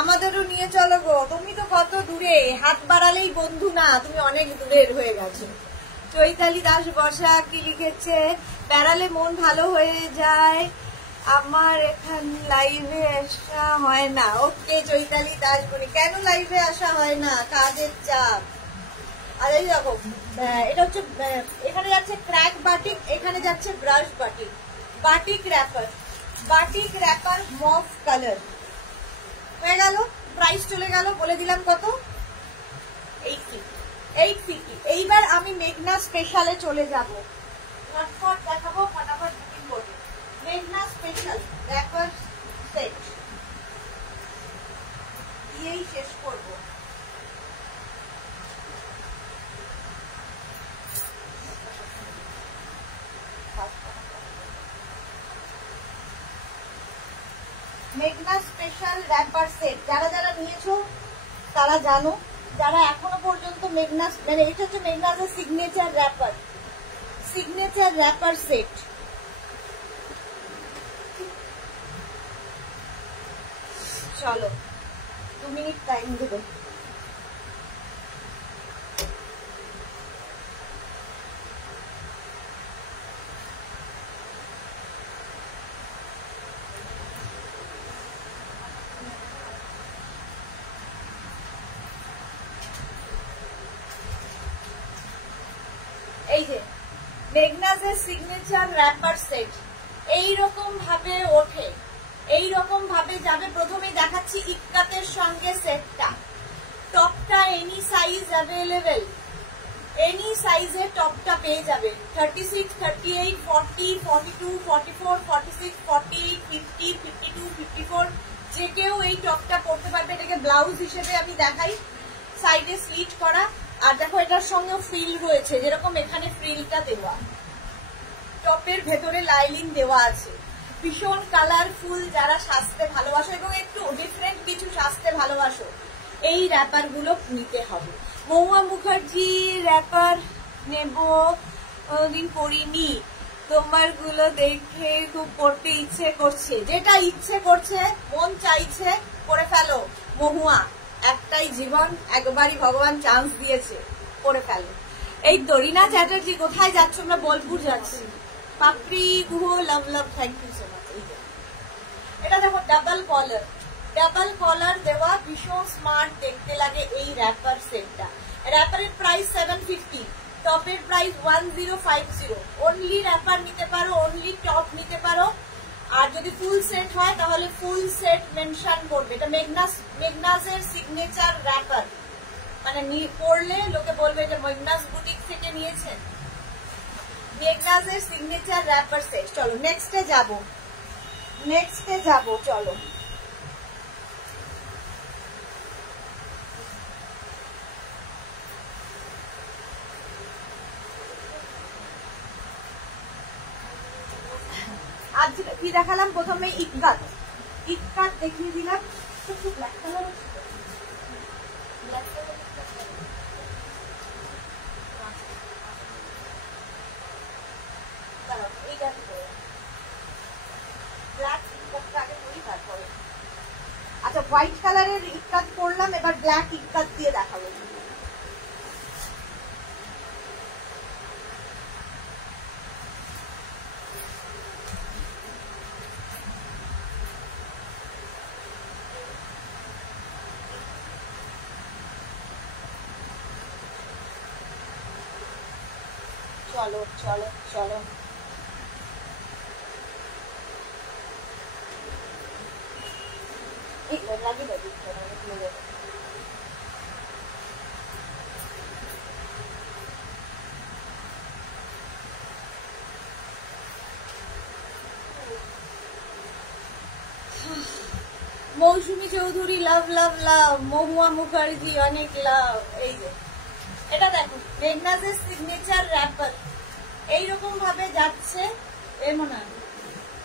আমাদেরও নিয়ে চলো গো, তুমি তো কত দূরে, হাত বাড়ালেই বন্ধু না, তুমি অনেক দূরের হয়ে গেছো। চৈতালি দাস বর্ষা কি লিখেছে, বেড়ালে মন ভালো হয়ে যায়, আমার এখান লাইভে আসা হয় না। ওকে চৈতালি দাস বলি, কেন লাইভে আসা হয় না, কাজের চাপ। আর এই দেখো, এটা হচ্ছে, এখানে যাচ্ছে ক্র্যাক বাটিক, এখানে যাচ্ছে brush batik, batik wrapper, batik wrapper mauve colour হয়ে গেল। প্রাইস চলে গেল, বলে দিলাম কত, 850। এইবার আমি মেঘনা স্পেশালে চলে যাব, ফটফট দেখাবো, ফটাফট বুকিং করবো। মেঘনা স্পেশাল র্যাপার সেট দিয়েই শেষ করবো। মেঘনা স্পেশাল র্যাপার সেট, যারা যারা নিয়েছো তারা জানো, যারা এখনো পর্যন্ত মেঘনা, মানে এটা হচ্ছে মেঘনাসের signature wrapper, signature wrapper set. চলো 2 মিনিট টাইম দেবো। এই যে মেঘনাসের সিগনেচার র্যাপার সেট এইরকম ভাবে ওঠে, এইরকম ভাবে যাবে। প্রথমেই দেখাচ্ছি ইক্কাতের সঙ্গে সেটটা, টপটা এনি সাইজ অ্যাভেলেবেল, এনি সাইজের টপটা পেয়ে যাবে। 36, 38, 40, 42, 44, 46, 48, 50, 52, 54 যে কেউ এই টপটা পরতে পারবে। এটাকে ব্লাউজ হিসেবে আমি দেখাই, সাইডে স্লিট করা, আর দেখো এটার সঙ্গে ফ্রিল রয়েছে, যেরকম এখানে ফ্রিলটা দেওয়া, টপের ভেতরে লাইলিং দেওয়া আছে। ভীষণ কালারফুল, যারা সাজতে ভালোবাসো এবং একটু ডিফারেন্ট কিছু সাজতে ভালোবাসো, এই র্যাপার গুলো নিতে হবে। মহুয়া মুখার্জি র্যাপার নেব, কোনদিন পরিনি, তোমার গুলো দেখে খুব পড়তে ইচ্ছে করছে। যেটা ইচ্ছে করছে, মন চাইছে, করে ফেলো। মহুয়া, একটাই জীবন, একবারই ভগবান চান্স দিয়েছে, করে ফেলো। এই তো রিনা চ্যাটার্জি, কোথায় যাচ্ছ? আমরা বোলপুর যাচ্ছি। পাপড়ি Guha, love love, thank you so much. এটা দেখো ডাবল কলার, ডাবল কলার দেওয়া, ভীষণ স্মার্ট দেখতে লাগে এই র্যাপার সেটটা। র্যাপারের প্রাইস 750, টপের প্রাইস 1050। অনলি র্যাপার নিতে পারো, অনলি টপ নিতে পারো, আর যদি ফুল সেট হয় তাহলে ফুল সেট মেনশন করবে। এটা মেঘনাসের সিগনেচার র্যাপার, মানে পরলে লোকে বলবে যে মেঘনাস বুটিক থেকে নিয়েছেন। মেঘনাসের সিগনেচার র্যাপার সেট। চলো নেক্সটে যাব, নেক্সটে যাব, চলো। আজ কি দেখালাম? প্রথমে ইক্কাত, ইক্কাত দেখিয়ে দিলাম। ব্ল্যাক কালার, ব্ল্যাক কালার, এইটা ব্ল্যাক ইক্কাতটা আগে করি, তারপরে আচ্ছা হোয়াইট কালারের ইক্কাত করলাম, এবার ব্ল্যাক ইক্কাত দিয়ে দেখাবো। চলো চলো চলো, লাগিয়ে দাও। মৌসুমী চৌধুরী লাভ লাভ লাভ, মহুয়া মুখার্জি অনেক লাভ। এই যে এটা দেখো মেঘনাজের সিগনেচার র্যাপার, এইরকম ভাবে যাচ্ছে। মনে হয়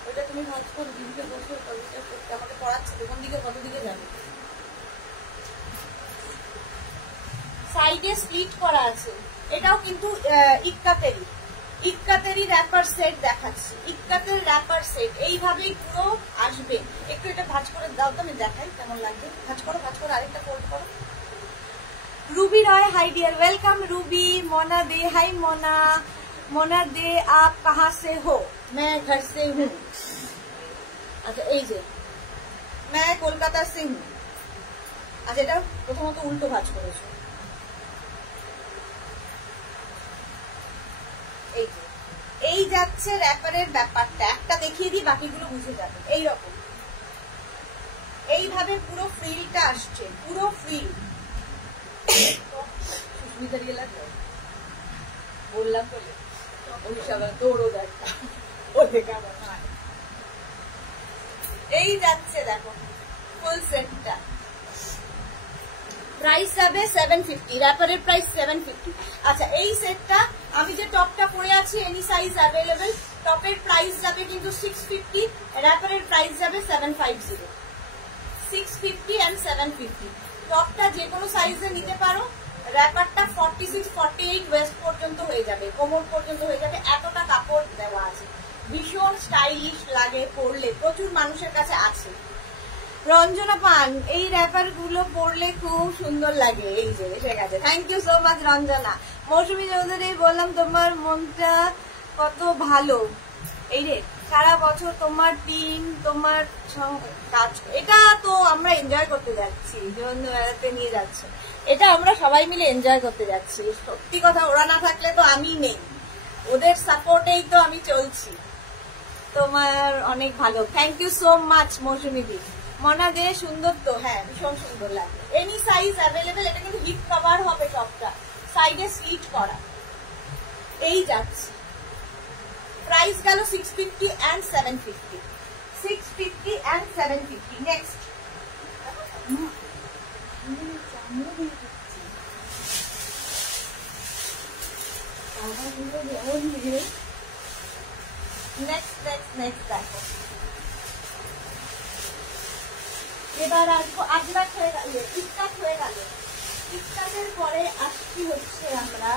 ওটা তুমি ভাজ করো, দিদিকে বসে কবিতা করতে আমাকে পড়াচ্ছে, কোন দিকে কত দিকে যাবে। সাইডে স্লিট করা আছে, এটাও কিন্তু ইক্কাতেরই র্যাপার সেট দেখাচ্ছি। ইক্কাতের র্যাপার সেট এইভাবেই পুরো আসবে। একটু এটা ভাজ করে দাও তো, আমি দেখাই কেমন লাগবে। ভাজ করো, আরেকটা ফোল্ড করো। Ruby Roy hi dear, welcome Ruby. Mona Dey hi Mona. Mona Dey आप कहाँ से हो? मैं घर से हूँ। अच्छा এই যে मैं कोलकाता से हूँ। আচ্ছা এটা প্রথমত উল্টো ভাজ করেছো। এই যে এই যাচ্ছে র্যাপারের ব্যাপারটা, একটা দেখিয়ে দিই বাকিগুলো বুঝে যাবে। এইরকম এইভাবে পুরো ফ্রিলটা আসছে, পুরো ফ্রিল। বললাম বলে দৌড়ো দেখা এই যাচ্ছে দেখো ফুল সেটটা। প্রাইস যাবে 750, র্যাপারের প্রাইস 750। আচ্ছা এই সেটটা আমি যে টপটা পরে আছি এনি সাইজ অ্যাভেলেবেল, টপের প্রাইস যাবে কিন্তু 650, র্যাপারের প্রাইস যাবে 750। 650 and 750। টপটা যে কোনো সাইজে নিতে পারো, র্যাপারটা 46, 48 ওয়েস্ট পর্যন্ত হয়ে যাবে, কোমর পর্যন্ত হয়ে যাবে, এতটা কাপড় দেওয়া আছে। ভীষণ স্টাইলিশ লাগে পরলে, প্রচুর মানুষের কাছে আছে। রঞ্জনা পান, এই র্যাপার গুলো পরলে খুব সুন্দর লাগে। এই যে এসে গেছে, thank you so much Ranjana. Mousumi Chowdhury বললাম তোমার মনটা কত ভালো। এই রে সারা বছর তোমার টিম তোমার কাজ, এটা তো আমরা এনজয় করতে যাচ্ছি, জন্য বেড়াতে নিয়ে যাচ্ছে, এটা আমরা সবাই মিলে এনজয় করতে যাচ্ছি। সত্যি কথা, ওরা না থাকলে তো আমি নেই, ওদের সাপোর্টেই তো আমি চলছি। তোমার অনেক ভালো, থ্যাংক ইউ সো মাচ মৌসুমী দি। মনা দে সুন্দর তো, হ্যাঁ ভীষণ সুন্দর লাগে। এনি সাইজ অ্যাভেলেবেল, এটা কিন্তু হিপ কভার হবে টপটা, সাইডে স্লিট করা। এই যাচ্ছে প্রাইস গেল 650 and 750। 650 and 750। নেক্সট দেখো, এবার আসবো আজরাক হয়ে গেল, ইস্কাট হয়ে গেল। ইস্কাটের পরে আসছি হচ্ছে আমরা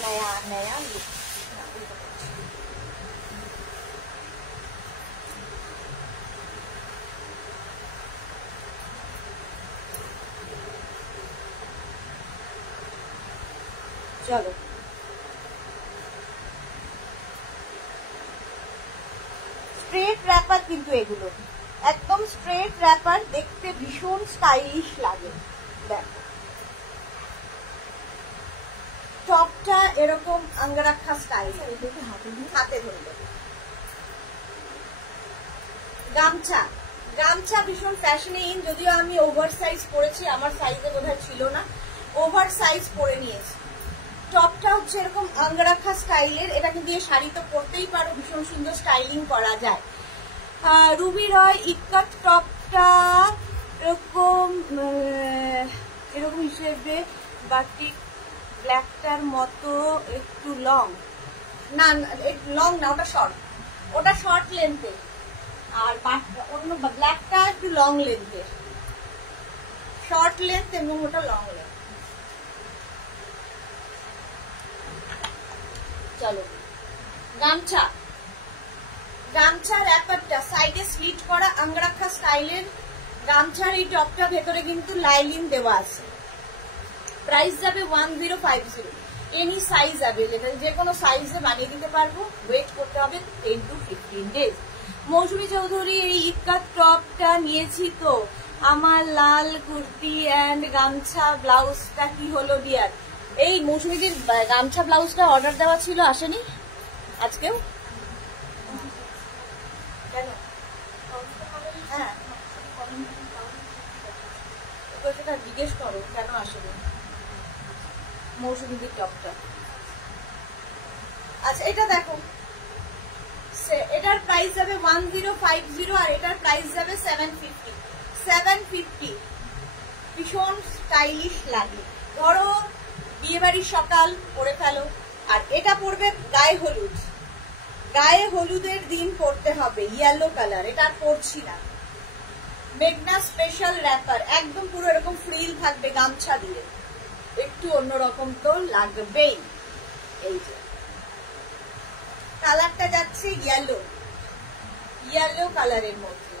নয়া নয়া লুক। চলো স্ট্রেট র্যাপার, কিন্তু এগুলো একদম স্ট্রেট র্যাপার, দেখতে ভীষণ স্টাইলিশ লাগে। দেখো টপটা এরকম আঙ্গারাখা স্টাইল, হাতে ধরবে। গামছা, গামছা ভীষণ ফ্যাশনে ইন, যদিও আমি ওভার সাইজ পরেছি, আমার সাইজে বোধহয় ছিল না, ওভার সাইজ পরে নিয়েছি। টপটা হচ্ছে এরকম আঙ্গারাখা স্টাইলের, এটা কিন্তু এই শাড়ি তো পরতেই পারো, ভীষণ সুন্দর স্টাইলিং করা যায়। রুবি রয় ইক্কাট টপটা এরকম এরকম হিসেবে বাটিক ব্ল্যাকটার মতো একটু লং, না লং না, ওটা শর্ট, ওটা শর্ট লেন্থের, আর অন্য ব্ল্যাকটা একটু লং লেন্থের, শর্ট লেন্থ এবং ওটা লং লেন্থ। চলো গামছা, গামছা র্যাপারটা সাইডে স্লিট করা আঙ্গারাখা স্টাইলের গামছার এই টপটা ভেতরে কিন্তু লাইলিন দেওয়া আছে। প্রাইস যাবে 1050। এনি সাইজ অ্যাভেলেবেল, যে কোনো সাইজে বানিয়ে দিতে পারবো, ওয়েট করতে হবে 10 to 15 ডেজ। মৌসুমী চৌধুরী, এই ইক্কাত টপটা নিয়েছি তো, আমার লাল কুর্তি অ্যান্ড গামছা ব্লাউজটা কি হলো ডিয়ার? এই মৌসুমীদের গামছা ব্লাউজটা অর্ডার দেওয়া ছিল, আসেনি আজকেও? কেন? হ্যাঁ, সেটা জিজ্ঞেস করো কেন আসেনি মৌসুমীদের টপটা। আচ্ছা এটা দেখো, এটার প্রাইস যাবে 1050 আর এটার প্রাইস যাবে 750। 750 ভীষণ স্টাইলিশ লাগে। ধরো বিয়ে বাড়ির সকাল পরে ফেলো, আর এটা পরবে গায়ে হলুদ, গায়ে হলুদের দিন পরতে হবে, ইয়েলো কালার। এটা আর পরছি না। মেঘনা স্পেশাল র্যাপার, একদম পুরো এরকম ফ্রিল থাকবে গামছা দিয়ে, একটু অন্যরকম তো লাগবেই। এই যে কালারটা যাচ্ছে ইয়েলো, ইয়েলো কালারের মধ্যে।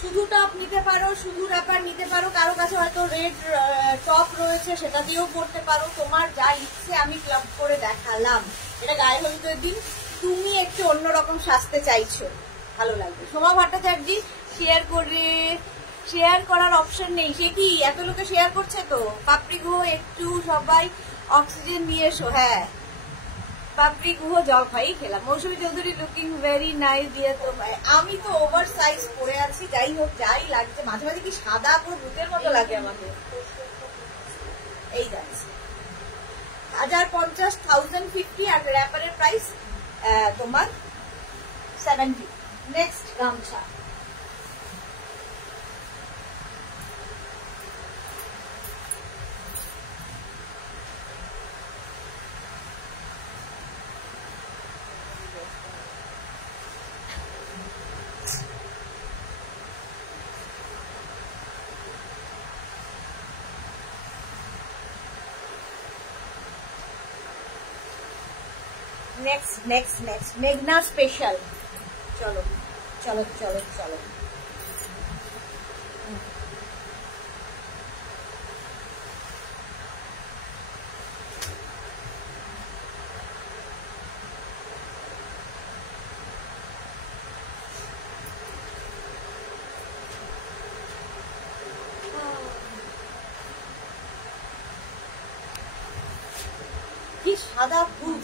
শুধু টপ নিতে পারো, শুধু র্যাপার নিতে পারো, কারো কাছে হয়তো রেড টপ রয়েছে সেটা দিয়েও পরতে পারো, তোমার যা ইচ্ছে। আমি ক্লাব করে দেখালাম। এটা গায়ে হলুদের দিন, তুমি একটু অন্যরকম সাজতে চাইছো, ভালো লাগবে। সোমা ভট্টাচার্য শেয়ার করে, শেয়ার করার অপশন নেই। সে কি এত লোকে শেয়ার করছে তো? পাপড়ি গুহ একটু সবাই অক্সিজেন নিয়ে এসো। হ্যাঁ, পাপড়ি গুহ জল খাই খেলাম। মৌসুমী চৌধুরী লুকিং ভেরি নাইস দিয়ে তো। আমি তো ওভার সাইজ পরে আছি, যাই হোক যাই লাগছে, মাঝে মাঝে কি সাদা পুরো ভূতের মতো লাগে আমাকে। এই যাচ্ছে 1050, 1050 আর র্যাপারের প্রাইস তোমার 70। নেক্সট গামছা। নেক্সট মেঘনা স্পেশাল। চলো চলো চলো চলো। কি সাদা ভূত।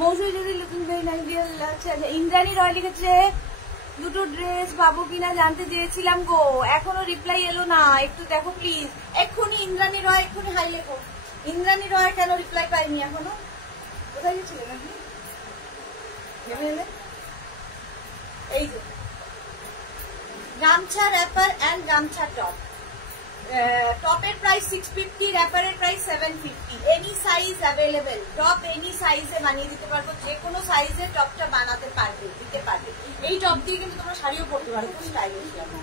মৌসুমী যদি লুকিং ভেরি নাইস রিয়েল লাগছে। ইন্দ্রাণী রয় লিখেছে দুটো ড্রেস পাবো কিনা জানতে চেয়েছিলাম গো, এখনো রিপ্লাই এলো না, একটু দেখো প্লিজ। এক্ষুনি ইন্দ্রাণী রয়, এক্ষুনি হাই লেখো। ইন্দ্রাণী রয় কেন রিপ্লাই পাইনি এখনো? কোথায় গেছিলে নাকি? এই যে gamcha wrapper and gamcha top. টপের প্রাইস 650, র্যাপারের price 750। Any size available. Top any সাইজে বানিয়ে দিতে পারবো, যে কোনো সাইজে টপটা বানাতে পারবে, দিতে পারবে। এই টপ দিয়ে কিন্তু তোমরা শাড়িও পরতে পারো, খুব স্টাইলিশ লাগে।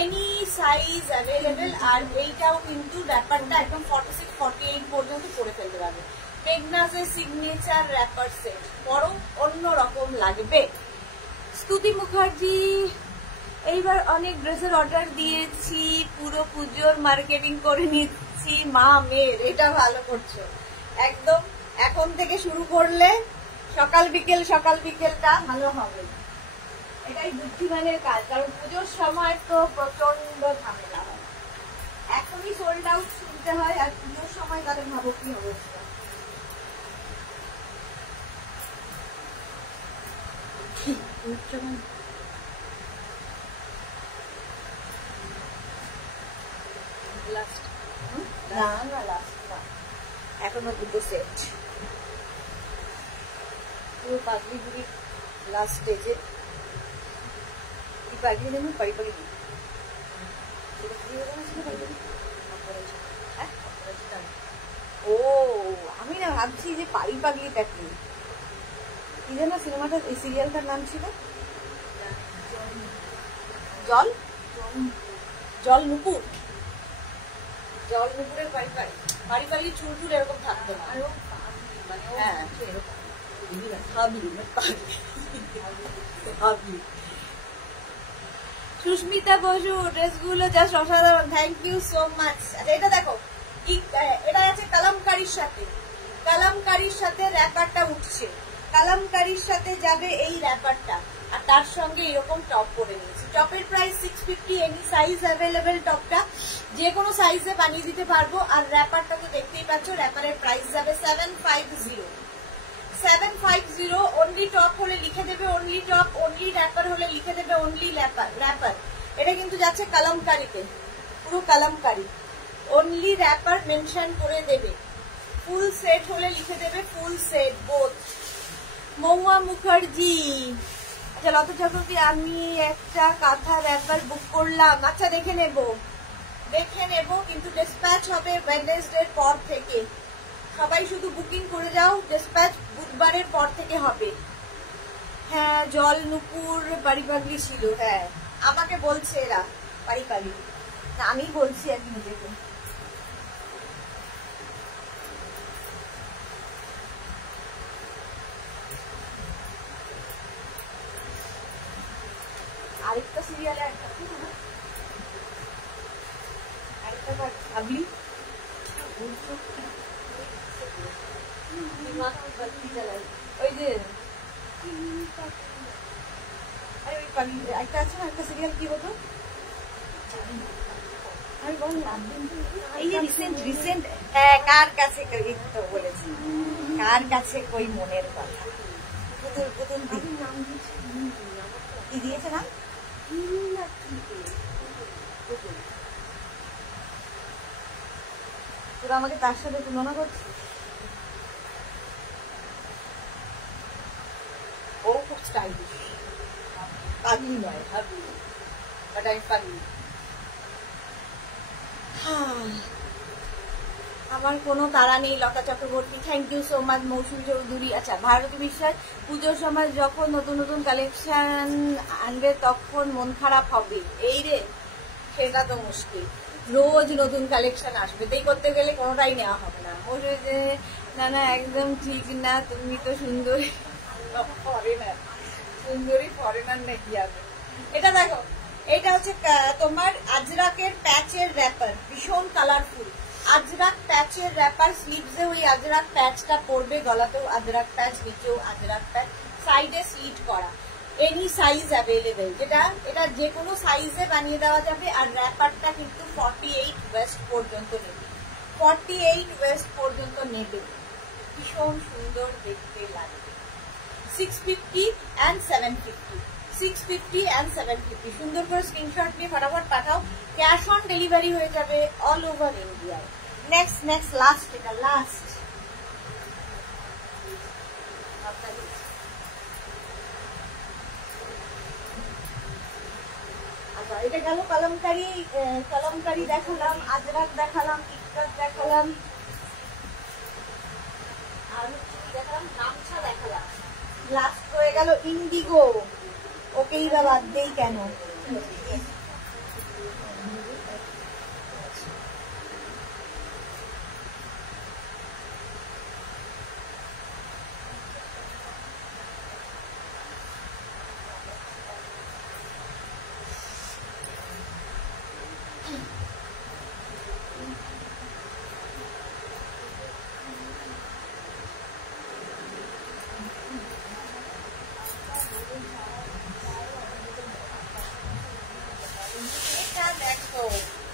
Any size available. আর এইটাও কিন্তু র্যাপারটা একদম 46, 48 পর্যন্ত পরে ফেলতে পারবে। মেঘনাজের সিগনেচার র্যাপার সেট, বড় অন্যরকম লাগবে। স্তুতি মুখার্জি, এইবার অনেক ড্রেসের অর্ডার দিয়েছি, পুরো পুজোর মার্কেটিং করে নিচ্ছি মা মেয়ের। এটা ভালো করছো একদম। এখন থেকে শুরু করলে সকাল বিকেলটা ভালো হবে। এটাই বুদ্ধিমানের কাজ, কারণ পুজোর সময় তো প্রচন্ড ঝামেলা হয়। এখনই সোল্ড আউট শুনতে হয়, আর পুজোর সময় তাদের ভাবো কি অবস্থা। এখনো দুটো সেট, পুরো পাগলি বুড়ি লাস্ট স্টেজে। পাগলি নেব, পারি পারি ও আমি না ভাবছি যে পারি পাগলিটা কি যেন সিনেমাটা, এই সিরিয়ালটার নাম ছিল জল জল নুপুর। জল নুপুরের পারি পারি পারি পারি চুল টুল এরকম থাকতো না। হ্যাঁ সুস্মিতা বসু, ড্রেসগুলো জাস্ট অসাধারণ, থ্যাংক ইউ সো মাচ। এটা দেখো, এটা আছে কালামকারীর সাথে, কালামকারীর সাথে র্যাপারটা উঠছে, কালামকারীর সাথে যাবে এই র্যাপারটা। আর তার সঙ্গে এরকম টপ পরে নিয়েছি। টপের প্রাইস 650, এনি সাইজ অ্যাভেলেবেল। টপটা যে কোনো সাইজে বানিয়ে দিতে পারবো। আর র্যাপারটা তো দেখতেই পাচ্ছ, র্যাপারের প্রাইস যাবে 750। অনলি টপ হলে লিখে দেবে অনলি টপ, অনলি র্যাপার হলে লিখে দেবে অনলি র্যাপার। এটা কিন্তু যাচ্ছে কালামকারিতে, পুরো কালামকারি। অনলি র্যাপার মেনশন করে দেবে। ফুল সেট হলে লিখে দেবে ফুল সেট বোথ। মহুয়া মুখার্জি, আচ্ছা লতা চক্রবর্তী, আমি একটা কাঁথা র্যাপার বুক করলাম। আচ্ছা দেখে নেব কিন্তু ডিসপ্যাচ হবে ওয়েডনেসডের পর থেকে। সবাই শুধু বুকিং করে যাও, ডিসপ্যাচ বুধবারের পর থেকে হবে। হ্যাঁ জল নুপুর বাড়ি পাগলি ছিল, হ্যাঁ আমাকে বলছে এরা বাড়ি পাগলি, না আমি বলছি আর কি নিজেকে। আরেকটা সিরিয়ালে আরেকটা ভাবলি ওই যে একটা আছে না, একটা সিরিয়াল কি হতো আমি বললাম, এই যে রিসেন্ট হ্যাঁ কার কাছে তো বলেছি, কার কাছে কই মনের কথা, পুতুল পুতুল কি দিয়েছে না, তোরা আমাকে তার সাথে তুলনা করছিস। ও খুব স্টাইলিশ, পাগলি নয় ভাবি, বাট আমি পাগলি। আমার কোনো তারা নেই। Lata Chakraborty, thank you so much. Mousumi Chowdhury, আচ্ছা ভারতী বিশ্বাস, পুজোর সময় যখন নতুন নতুন কালেকশন আনবে তখন মন খারাপ হবে। এই রে, সেটা তো মুশকিল, রোজ নতুন কালেকশন আসবে, তাই করতে গেলে কোনোটাই নেওয়া হবে না। না না একদম ঠিক না, তুমি তো সুন্দরী ফরেনার, সুন্দরী ফরেনার নাকি আমি। এটা দেখো, এটা হচ্ছে তোমার আজরাকের প্যাচের র্যাপার, ভীষণ কালারফুল আজরাক প্যাচের র্যাপার। স্লিভসে ওই আজরাক প্যাচটা পড়বে, গলাতেও আজরাক প্যাচ, নিচেও আজরাক প্যাচ, সাইডে স্লিট করা। এনি সাইজ অ্যাভেলেবেল, এটা যে কোনো সাইজে বানিয়ে দেওয়া যাবে। আর র্যাপারটা কিন্তু 48 ওয়েস্ট পর্যন্ত নেবে, 48 ওয়েস্ট পর্যন্ত নেবে, ভীষণ সুন্দর দেখতে লাগবে। 650 and 750, 650 and 750। সুন্দর করে স্ক্রিনশট নিয়ে ফটাফট পাঠাও, ক্যাশ অন ডেলিভারি হয়ে যাবে all over India. Next last, এটা লাস্ট। আচ্ছা এটা গেল কলমকারি দেখালাম, আজরাক দেখালাম, ইকরাত দেখালাম, আর দেখালাম গামছা দেখালাম। লাস্ট হয়ে গেল ইন্ডিগো। ওকেই বা বাদ দেই কেন,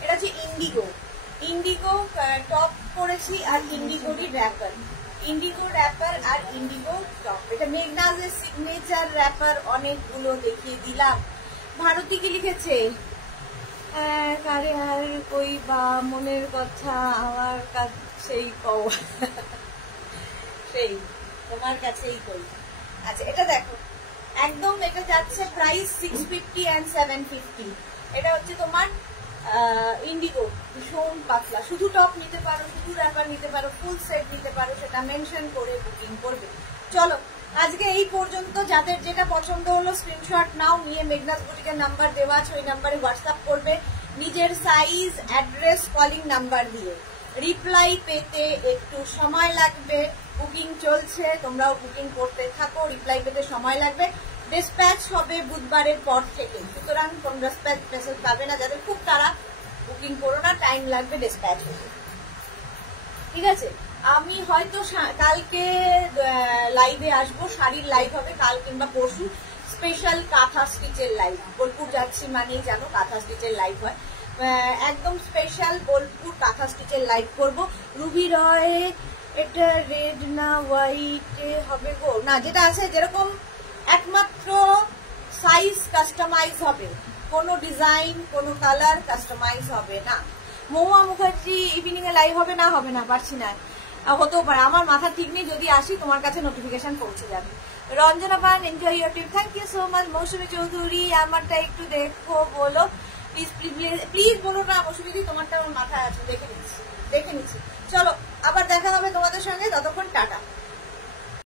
এটা হচ্ছে ইন্ডিগো টপ করেছি আর ইন্ডিগোরই র্যাপার, ইন্ডিগো র্যাপার আর ইন্ডিগো টপ। এটা মেঘনাজের সিগনেচার র্যাপার, অনেকগুলো দেখিয়ে দিলাম। ভারতী কি লিখেছে, কারে আর কই বা মনের কথা আমার কাছেই কও, সেই তোমার কাছেই কই। আচ্ছা এটা দেখো, একদম এটা যাচ্ছে প্রাইস 650 and 750। এটা হচ্ছে তোমার ইন্ডিগো, ভীষণ পাতলা, শুধু টপ নিতে পারো, শুধু র্যাপার নিতে পারো, ফুল সেট নিতে পারো, সেটা মেনশন করে বুকিং করবে। চলো আজকে এই পর্যন্ত। যাদের যেটা পছন্দ হলো স্ক্রিনশট নাও, নিয়ে মেঘনাজ বুটিকের নাম্বার দেওয়া আছে, ওই নাম্বারে হোয়াটসঅ্যাপ করবে নিজের সাইজ, অ্যাড্রেস, কলিং নাম্বার দিয়ে। রিপ্লাই পেতে একটু সময় লাগবে, বুকিং চলছে, তোমরাও বুকিং করতে থাকো, রিপ্লাই পেতে সময় লাগবে। ডিসপ্যাচ হবে বুধবারের পর থেকে, সুতরাং কোন ডিসপ্যাচ মেসেজ পাবে না। যাদের খুব তারা বুকিং করো না, টাইম লাগবে ডিসপ্যাচ হবে, ঠিক আছে। আমি হয়তো কালকে লাইভে আসবো, শাড়ির লাইভ হবে কাল কিংবা পরশু। স্পেশাল কাঁথা স্টিচের লাইভ। বোলপুর যাচ্ছি মানেই জানো কাঁথা স্টিচের লাইভ হয়, একদম স্পেশাল বোলপুর কাঁথা স্টিচের লাইভ করব। রুবি রয়, এটা রেড না হোয়াইটে হবে গো? না, যেটা আছে যেরকম, একমাত্র সাইজ কাস্টমাইজ হবে, কোনো ডিজাইন কোনো কালার কাস্টমাইজ হবে না। মহুয়া মুখার্জি ইভিনিং এ লাইভ হবে না? হবে না, পারছি না, হতেও পারে, আমার মাথা ঠিক নেই, যদি আসি তোমার কাছে নোটিফিকেশন পৌঁছে যাবে। Ranjana Pan, enjoy your trip, thank you so much. Mousumi Chowdhury, আমারটা একটু দেখো বলো প্লিজ প্লিজ প্লিজ বলো না মৌসুমী দি, তোমারটা আমার মাথায় আছে, দেখে নিচ্ছি। চলো আবার দেখা হবে তোমাদের সঙ্গে, ততক্ষণ টাটা।